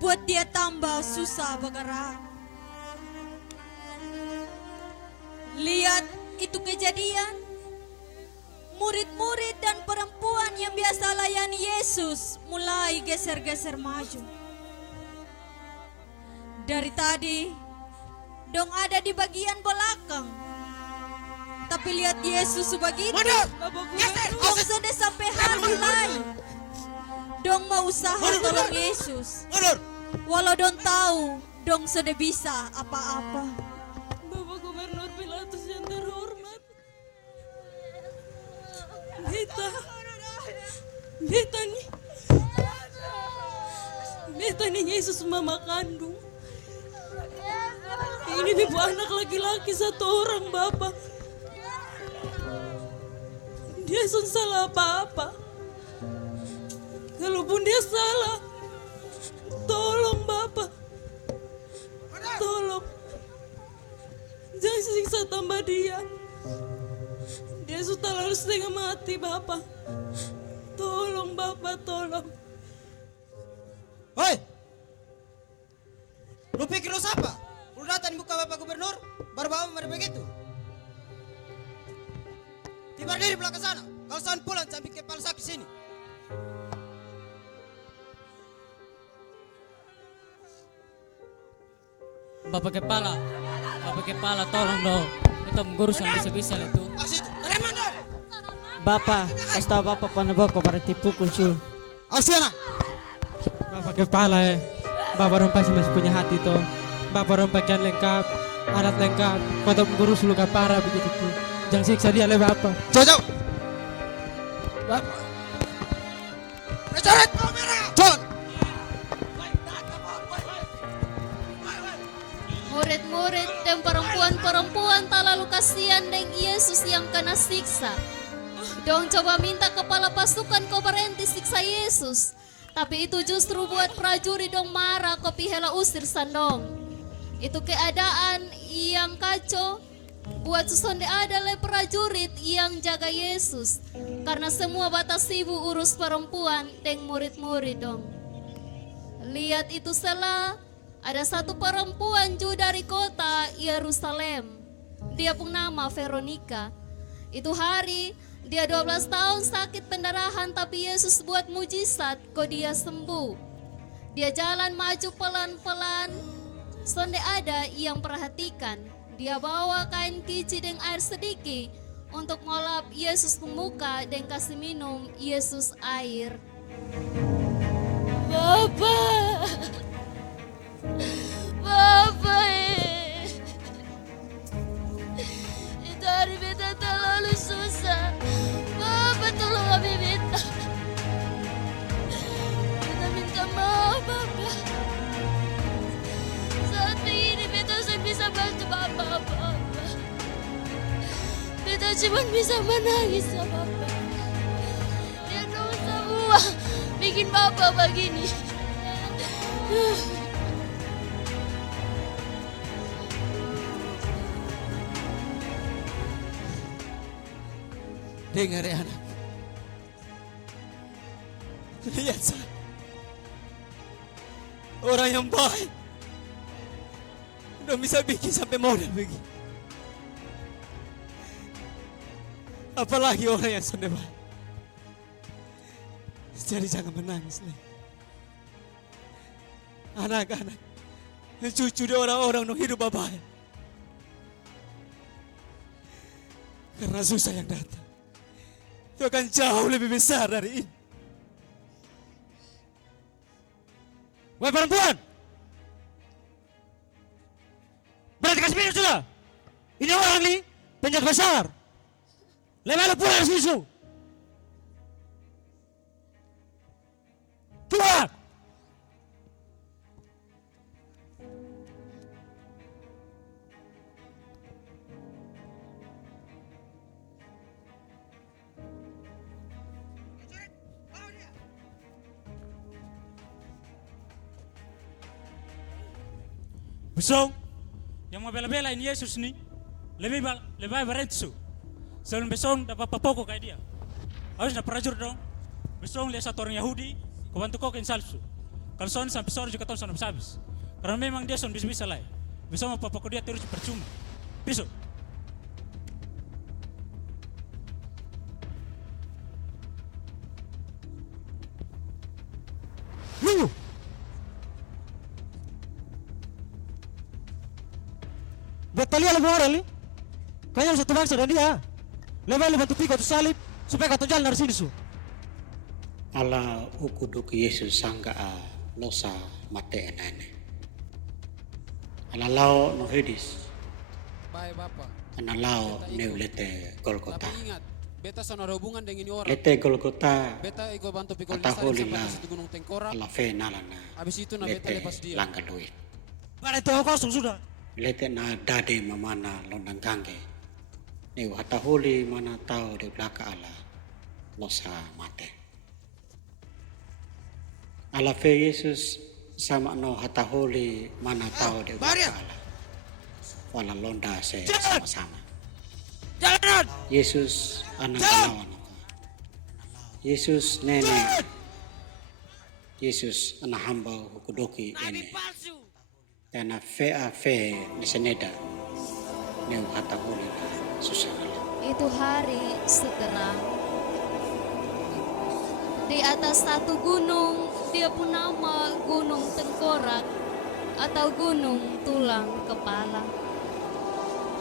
Buat dia tambah susah bergerak. Lihat itu kejadian. Murid-murid dan perempuan yang biasa layani Yesus mulai geser-geser maju. Dari tadi, dong ada di bagian belakang. Tapi lihat Yesus begitu. Dong sudah sampai hari lain. Dong mau usaha tolong Yesus. Walau dong tahu, dong sudah bisa apa-apa. Bapak Gubernur Pilatus yang terhormat. Beta nih mama kandung. Ini dia anak laki-laki satu orang, Bapak. Dia sun salah apa-apa. Kalaupun dia salah, tolong Bapak. Tolong. Jangan siksa tambah dia. Dia sudah lalu setengah mati, Bapak. Tolong Bapak, tolong. Hoi! Lu pikir lu siapa? Lu datang buka Bapak Gubernur, baru bawa mereka begitu. Tiba diri belakang sana. Kalau sana pulang sampai kepala sakit sini. Bapak Kepala, tolong dong. Kita mengurus yang bisa-bisa itu. Bapak, kasih tahu Bapak Panaboko pada dipukul sul. Asiana. Bapak Kepala Bapak orang pasti masih punya hati toh. Bapak orang pakaian lengkap, alat lengkap, kota mengurus luka parah begitu tuh. Jangan siksa dia oleh Bapak. Jauh. Bapak. Prajurit merah. John. Murid-murid dan perempuan-perempuan tak lalu kasihan dengan Yesus yang kena siksa. Dong coba minta kepala pasukan kau berhenti siksa Yesus. Tapi itu justru buat prajurit dong marah kau pihela usir sandong. Itu keadaan yang kacau buat susonde ada le prajurit yang jaga Yesus. Karena semua batas sibuk urus perempuan dan murid-murid dong. Lihat itu salah. Ada satu perempuan juga dari kota Yerusalem. Dia pun nama Veronica. Itu hari dia 12 tahun sakit pendarahan, tapi Yesus buat mujizat kok dia sembuh. Dia jalan maju pelan-pelan. Sonde ada yang perhatikan. Dia bawa kain kici dan air sedikit untuk ngolap Yesus pemuka dan kasih minum Yesus air. Bapak. Itu hari beta terlalu susah. Bapak tolong kami beta. Beta minta maaf Bapak. Saat begini beta saya bisa bantu Bapak. Beta cuma bisa menangis sama Bapak. Dia dong semua bikin Bapak begini. Dengar ya anak. Lihat saya. Orang yang baik. Udah bisa bikin sampai model begini. Apalagi orang yang sudah baik. Jadi jangan menangis nih. Anak-anak. Cucu di orang-orang yang hidup baik. Karena susah yang datang. Itu akan jauh lebih besar dari ini. Wahai perempuan, berarti kasih minum sudah. Ini orang nih penjahat besar. Lewat pulang dari susu. Keluar. Besong, yang mau bela-belain Yesus nih, lebih berhenti su. Sebelum besong dapat papoko kayak dia. Harusnya prajurit dong. Besong lihat satu orang Yahudi, kau bantu kau cancel su. Kalau son sampai sore juga tahu son habis. Karena memang dia son bisa lah. Besong mau papoko dia terus percuma. Besok. Lu. Buat kalian lebih orang nih. Kayaknya satu bangsa dan dia. Lebih bantu pikir tu salib supaya kau jalan dari sini su. Ala ukuduk Yesus sangka losa mate enane. Ala lao no hedis. Baik Bapak. Ana lao neulete Golgota. Bapak ingat, Beta sono ada hubungan dengan ini orang. Lete Golgota Beta ego bantu pikul ataholi sampai la ke situ Gunung Tengkorak. ala fe nalana. Habis itu na beta Lete lepas dia. langka duit. Pada itu kosong sudah. Lete na dade mamana londang gangge. Neu hataholi mana tahu di belaka ala losa mate. Ala fe Yesus sama no hataholi mana tahu di belaka ala. Wala londa se sama-sama. Jalan! Yesus anak lawan ako. Yesus nenek. Yesus anak hamba hukudoki ini. Tena fea fe niseneda. Neu hataholi susah. Itu hari seterang. Di atas satu gunung, dia pun nama Gunung Tengkorak atau Gunung Tulang Kepala.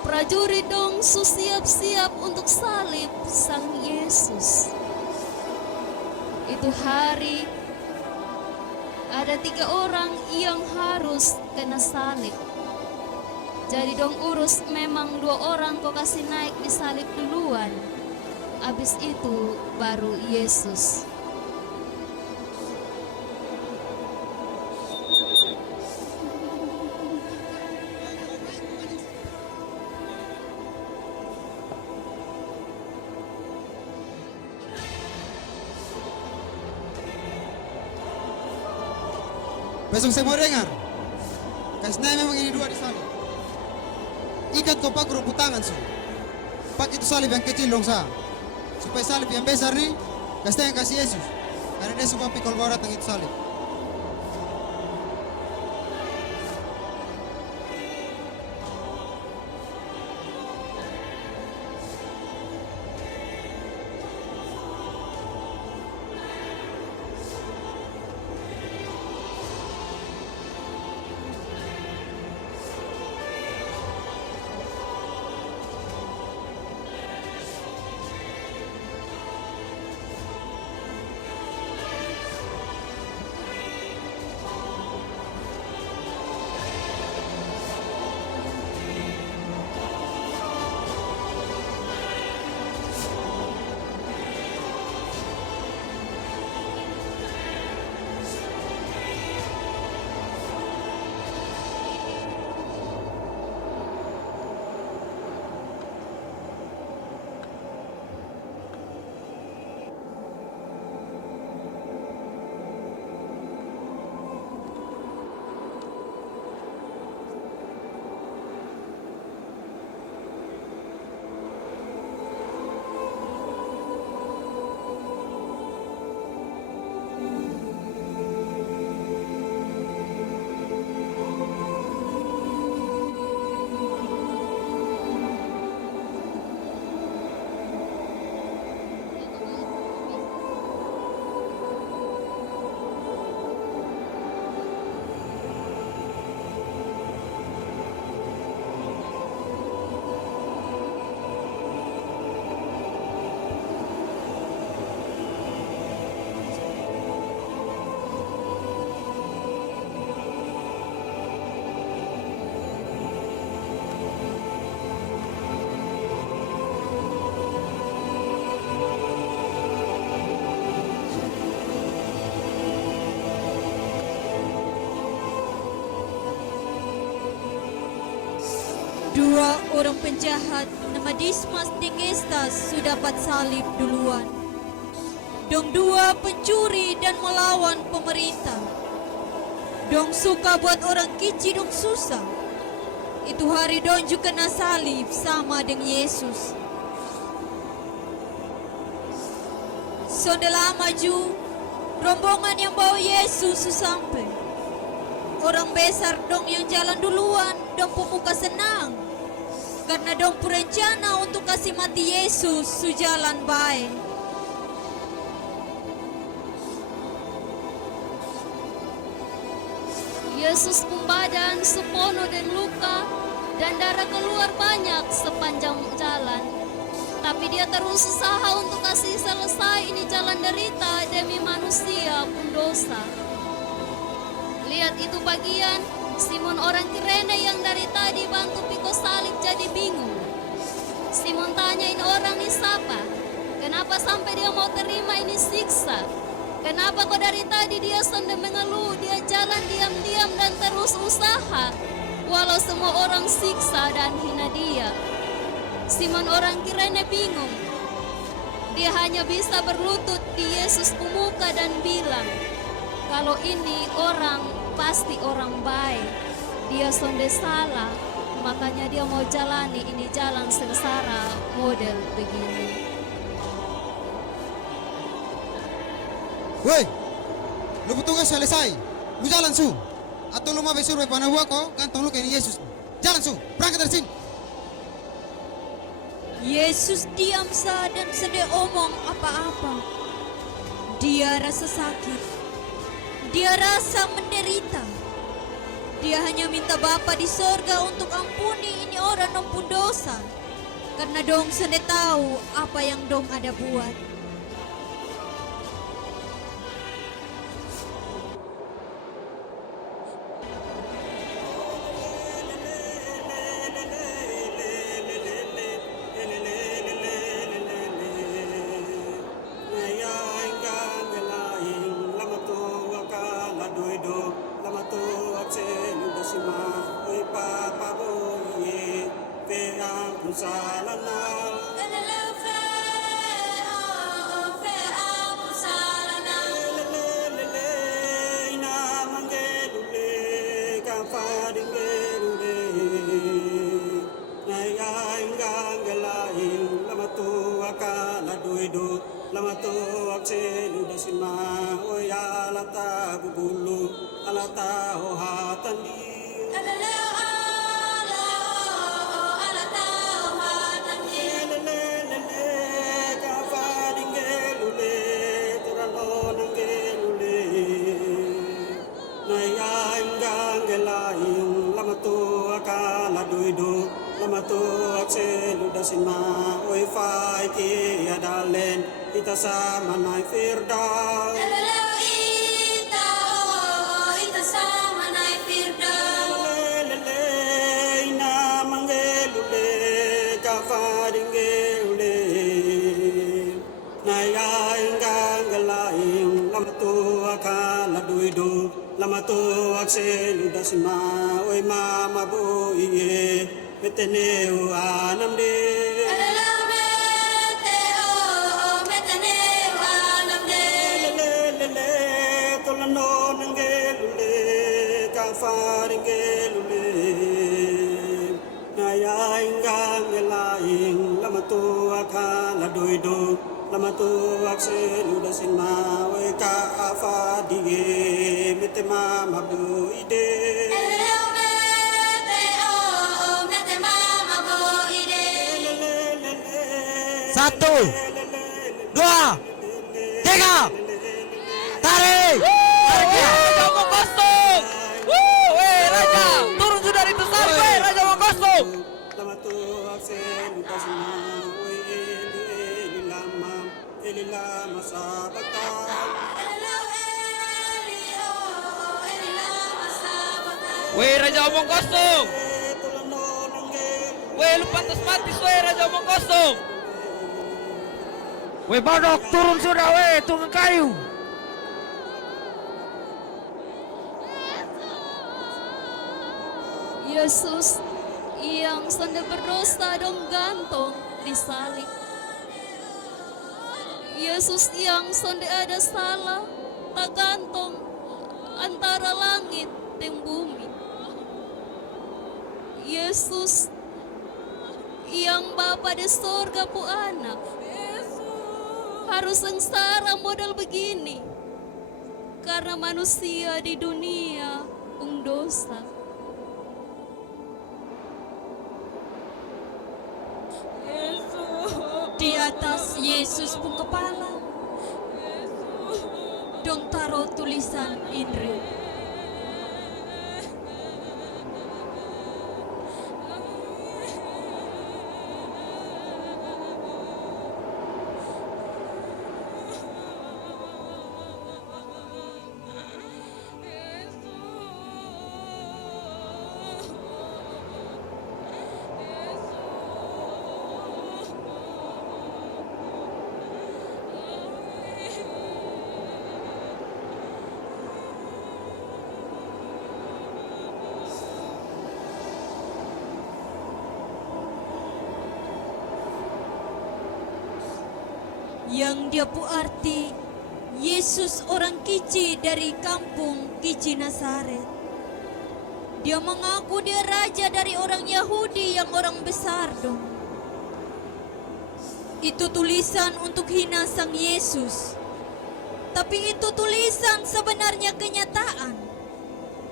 Prajurit dong siap-siap untuk salib Sang Yesus. Itu hari ada 3 orang yang harus kena salib. Jadi dong urus memang 2 orang kau kasih naik di salib duluan. Habis itu baru Yesus. Besok saya mau dengar. Kasih memang ini 2 di salib. Ikat kau pakai rumput tangan su. Pakai itu salib yang kecil dong sa. Supaya salib yang besar nih kasih Yesus. Karena dia suka pikul barat yang itu salib. Dua orang penjahat nama Dismas dan Gestas sudah dapat salib duluan. Dong 2 pencuri dan melawan pemerintah. Dong suka buat orang kicik dong susah. Itu hari dong juga kena salib sama dengan Yesus. Sondelah maju, rombongan yang bawa Yesus sampai. Orang besar dong yang jalan duluan, dong pemuka senang. Karena dong berencana untuk kasih mati Yesus sejalan baik. Yesus pembadan sepono dan luka dan darah keluar banyak sepanjang jalan. Tapi dia terus usaha untuk kasih selesai ini jalan derita demi manusia pun dosa. Lihat itu bagian Simon orang Kirene yang dari tadi bantu pikul salib jadi bingung. Simon tanyain orang ini siapa? Kenapa sampai dia mau terima ini siksa? Kenapa kok dari tadi dia sonde mengeluh, dia jalan diam-diam dan terus usaha, walau semua orang siksa dan hina dia. Simon orang kiranya bingung. Dia hanya bisa berlutut di Yesus pemuka dan bilang, kalau ini orang pasti orang baik. Dia sonde salah, makanya dia mau jalani ini jalan sengsara model begini. Woi, lu petugas selesai. Lu jalan su. Atau lu mau suruh panah gua kok kantong lu kayak ini Yesus. Jalan su, berangkat dari sini. Yesus diam saja dan sedih omong apa-apa. Dia rasa sakit. Dia rasa menderita. Dia hanya minta Bapa di sorga untuk ampuni ini orang nompun dosa. Karena dong sedih tahu apa yang dong ada buat. Ita sama naik Firdaus. Ita sama naik Firdaus. Ina mangelule kafaringelule. Naya ingkang gelaing lamatu akala duidu lamatu akselu dasima oi mama bu iye beteneu anam de. Faringelule naya inggang ngelaing lamatu akala doido lamatu akselu dasinma we ka afadige metema mabu ide Satu, dua, tiga, tarik. Mau kosong. Weh Raja, turun sudah dari besar. Weh Raja mau kosong. lamatu akselu dasinma we eli lama sabata. Weh Raja omong kosong. Weh lu pantas mati weh Raja omong kosong. Weh Badok turun sudah weh tukang kayu. Yesus yang sonde berdosa dong gantung di salib. Yesus yang sonde ada salah tak gantung antara langit dan bumi. Yesus yang Bapa di sorga pu anak harus sengsara model begini karena manusia di dunia pun dosa. Di atas Yesus pun kepala dong taruh tulisan Indri. yang dia pu arti Yesus orang Kici dari kampung Kici Nazaret. Dia mengaku dia raja dari orang Yahudi yang orang besar dong. Itu tulisan untuk hina sang Yesus. Tapi itu tulisan sebenarnya kenyataan.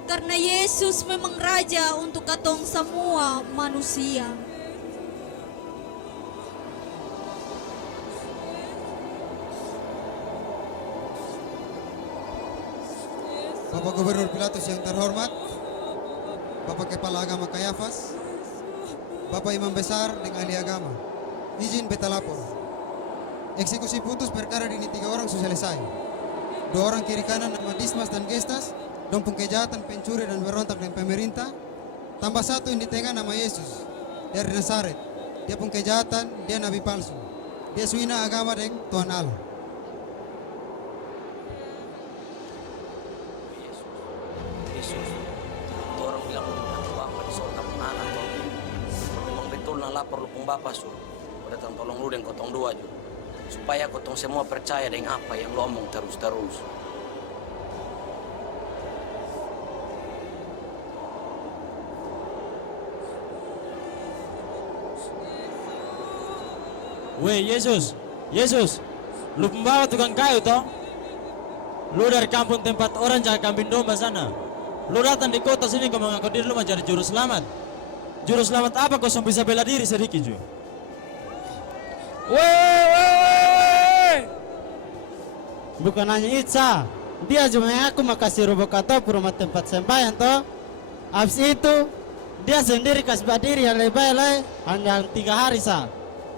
Karena Yesus memang raja untuk katong semua manusia. Bapak Gubernur Pilatus yang terhormat, Bapak Kepala Agama Kayafas, Bapak Imam Besar dengan ahli agama, izin beta lapor. Eksekusi putus perkara ini 3 orang sudah selesai. 2 orang kiri kanan nama Dismas dan Gestas, dompung kejahatan, pencuri dan berontak dengan pemerintah. Tambah 1 yang di tengah nama Yesus dari Nazaret. Dia pun kejahatan, dia nabi palsu. Dia suina agama dengan Tuhan Allah. Yesus, itu orang bilang lu punya bapak di sorga pun anak toh. Memang betul na lapor lu pun bapak su. Udah tolong lu dan kotong 2 juga. Supaya kotong semua percaya dengan apa yang lu omong terus-terus. Weh Yesus, Yesus, lu pembawa tukang kayu toh? Lu dari kampung tempat orang jaga kambing domba sana. Lu datang di kota sini kau mengaku diri lu menjadi juru selamat. Juru selamat apa kau bisa bela diri sedikit juga? Weh! Bukan hanya Itza, dia cuma aku makasih rubuk atau rumah tempat sembahyang toh. Habis itu dia sendiri kasih berdiri yang lebih baik hanya 3 hari sah.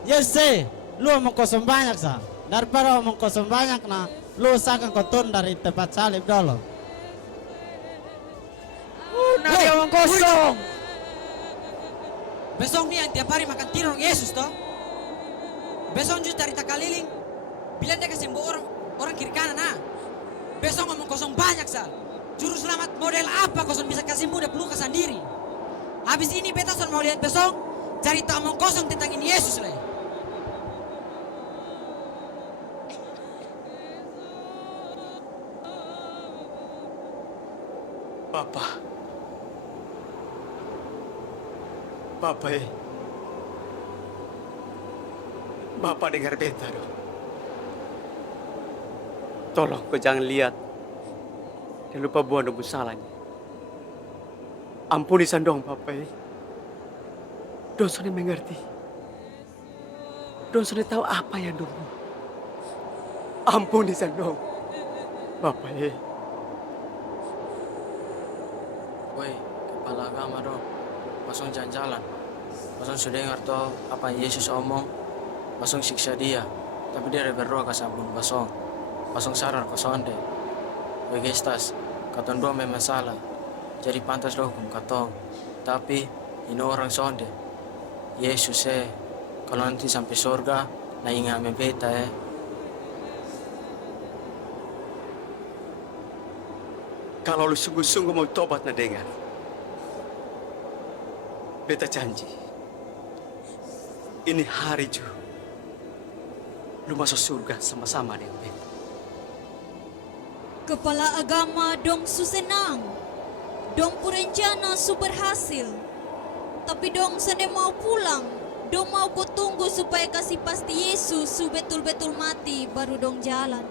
Yes say, lu omong kosong banyak sah. Daripada omong kosong banyak nah, lu usahakan kau turun dari tempat salib dulu. Nanti omong kosong. Besok nih yang tiap hari makan tirong Yesus toh. Besok just dari takaliling. Bilang dia kasih orang kiri kanan nah. Besok ngomong kosong banyak sah. Juru selamat model apa kosong bisa kasih muda peluka sendiri. Habis ini beta mau lihat besok cerita omong kosong tentang ini Yesus lah. Bapak dengar beta dong. Tolong kau jangan lihat dan lupa buang dosa salahnya. Ampuni sandong Bapak. Dosa ini mengerti. Dosa ini tahu apa yang dulu. Ampuni sandong Bapak. Woi, kepala agama dong. Langsung jalan-jalan. Langsung sudah dengar toh apa yang Yesus omong. Langsung siksa dia. Tapi dia berdoa ke sampun basong. Basong sadar kosong deh. Woi Gestas, katong 2 memang salah. Jadi pantas lo hukum katong. Tapi ini orang sonde. Yesus kalau nanti sampai surga, nah ingat me beta Kalau lu sungguh-sungguh mau tobat na dengar. Beta janji. Ini hari juga. Lu masuk surga sama-sama dengan beta. Kepala agama dong su senang. Dong pu rencana su berhasil. Tapi dong sene mau pulang. Dong mau ku tunggu supaya kasih pasti Yesus su betul-betul mati baru dong jalan.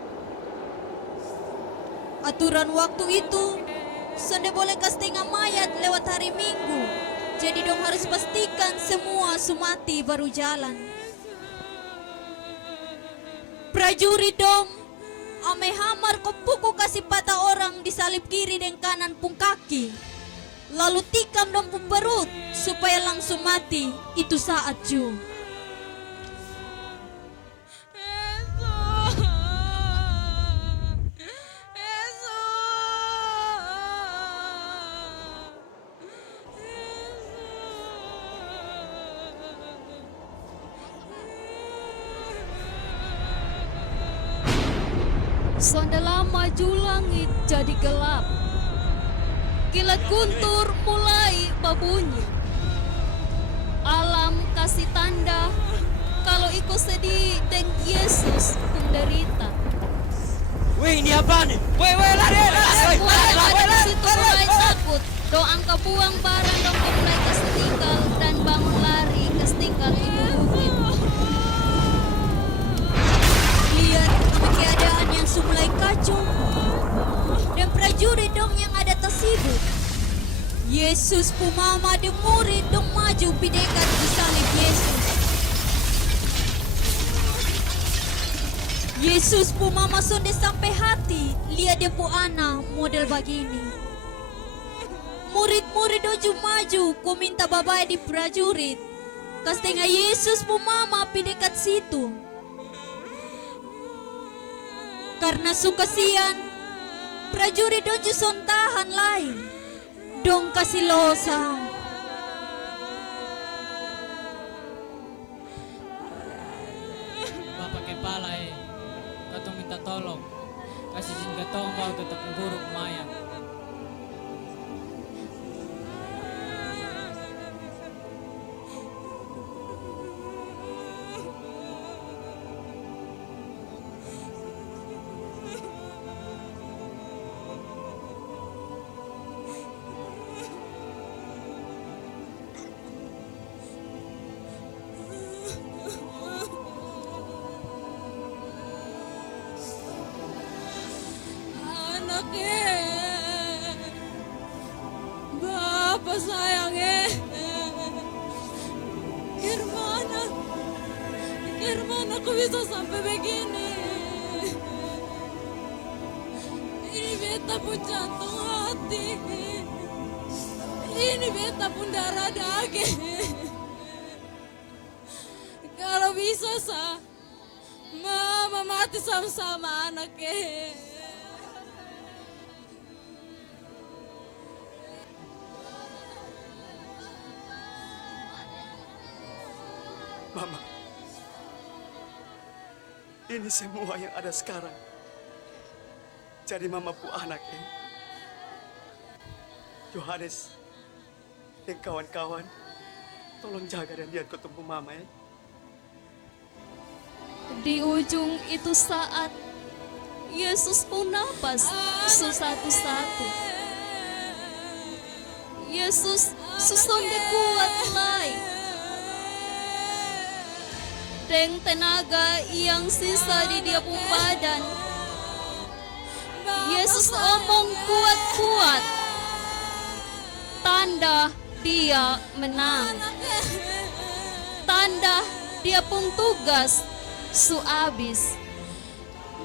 Aturan waktu itu sene boleh kas tengah mayat lewat hari Minggu. Jadi dong harus pastikan semua su mati baru jalan. Prajurit dong ame hamar kepuku kasih patah orang di salib kiri dan kanan pung kaki. Lalu tikam dong pung perut supaya langsung mati itu saat ju. Sondalah maju langit jadi gelap. Kilat guntur mulai berbunyi. Alam kasih tanda kalau ikut sedih deng Yesus menderita. Weh, ini apa nih? Weh, lari. Semua yang ada di situ mulai takut. Dong angka buang barang dong mulai kestingkal dan bangun lari kestingkal itu bukit. Lihat keadaan yang mulai kacau. Dan prajurit dong yang ada tersibuk. Yesus pumama de murid dong maju pidekat disalib Yesus. Yesus pumama sonde sampai hati. Lihat dia pu anak model begini. Murid-murid doju maju, ku minta babai di prajurit. Kastengah Yesus pumama pidekat situ. Karena sukasian, prajurit doju sontahan lain. Dong kasih losa. Bapak kepala katong minta tolong. Kasih izin katong bawa tetap guru mayat. Bapak sayangnya, gimana aku bisa sampai begini? Ini beta pun jantung hati, ini beta pun darah daging. Kalau bisa mama mati sama-sama anaknya. Mama, ini semua yang ada sekarang jadi mama pu anak Yohanes dan kawan-kawan, tolong jaga dan lihat ketemu mama ya. Di ujung itu saat Yesus pun napas satu-satu. Yesus susonde kuat mulai. Deng tenaga yang sisa di dia pun badan. Yesus omong kuat-kuat. Tanda dia menang. Tanda dia pun tugas su abis.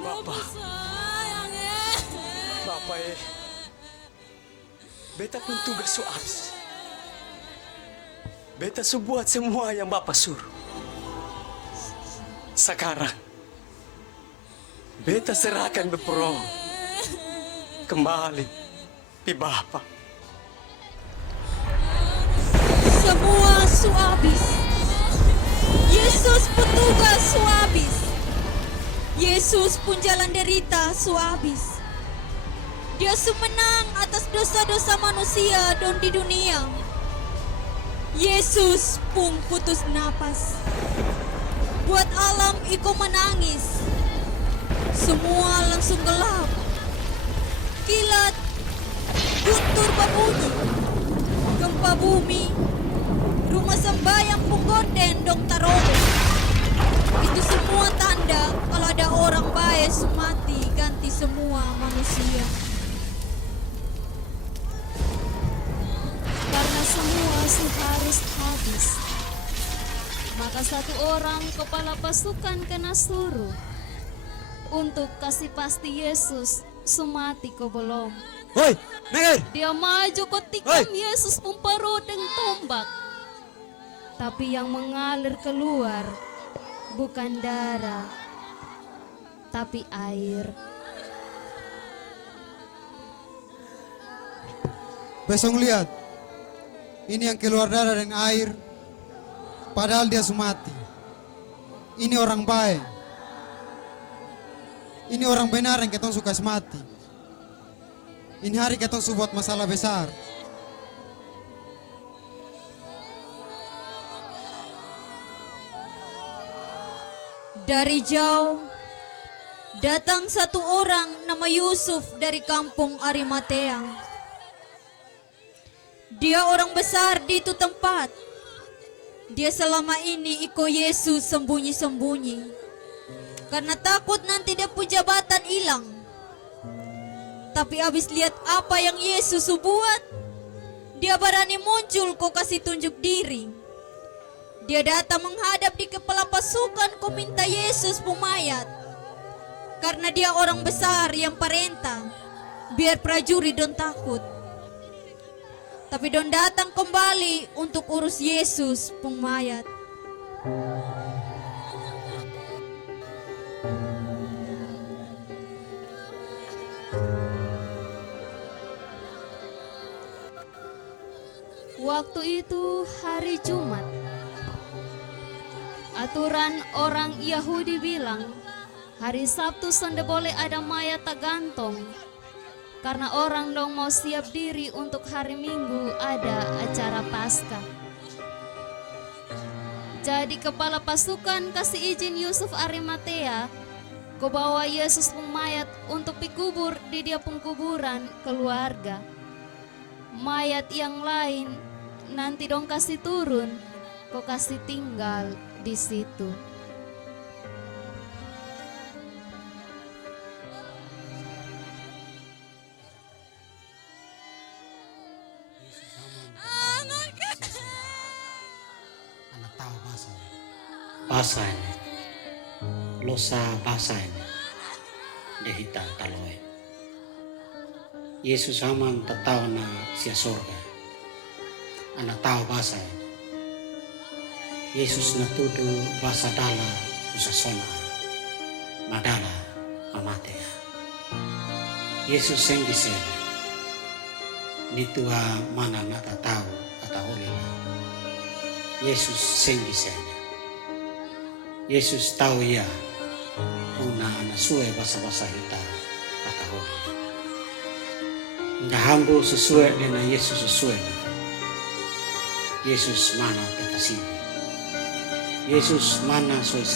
Bapak, beta pun tugas su abis. Beta su buat semua yang Bapak suruh. Sekarang, beta serahkan bepro kembali di Bapak. Semua su habis. Yesus pun tugas su habis. Yesus pun jalan derita su habis. Dia su menang atas dosa-dosa manusia dan di dunia. Yesus pun putus napas. Buat alam iko menangis. Semua langsung gelap. Kilat, guntur berbunyi. Gempa bumi, rumah sembahyang pun gorden dong tarobo. Itu semua tanda kalau ada orang baik mati ganti semua manusia. Karena semua harus habis. Maka satu orang kepala pasukan kena suruh untuk kasih pasti Yesus sumati ko belum. Hoi, Menger! Dia maju ketikam Yesus pun perut dengan tombak. Tapi yang mengalir keluar bukan darah, tapi air. Besok lihat, ini yang keluar darah dan air. Padahal dia sumati. Ini orang baik. Ini orang benar yang ketong suka semati. Ini hari ketong buat masalah besar. Dari jauh datang satu orang nama Yusuf dari kampung Arimatea. Dia orang besar di itu tempat. Dia selama ini ikut Yesus sembunyi-sembunyi karena takut nanti dia punya jabatan hilang. Tapi habis lihat apa yang Yesus buat, dia berani muncul kok kasih tunjuk diri. Dia datang menghadap di kepala pasukan kau minta Yesus pumayat. Karena dia orang besar yang perintah, biar prajurit don takut. Tapi don datang kembali untuk urus Yesus pumayat. Waktu itu hari Jumat. Aturan orang Yahudi bilang, hari Sabtu sende boleh ada mayat tak gantung. Karena orang dong mau siap diri untuk hari Minggu ada acara Paskah. Jadi kepala pasukan kasih izin Yusuf Arimatea, kau bawa Yesus mayat untuk dikubur di dia pengkuburan keluarga. Mayat yang lain nanti dong kasih turun, kau kasih tinggal di situ. Anak tahu bahasa ini, losa bahasa ini, dehita taloe. Yesus aman tak tahu na sia sorga. Anak tahu bahasa ini. Yesus natudu bahasa dala usasona madala amatea. Yesus yang disini nitua mana nata tahu kata oleh. Yesus yang disini. Yesus tahu ya una anak sue bahasa kita kata oleh. Nggak hambu sesuai dengan Yesus sesuai. Yesus mana kata sini. Yesus mana soal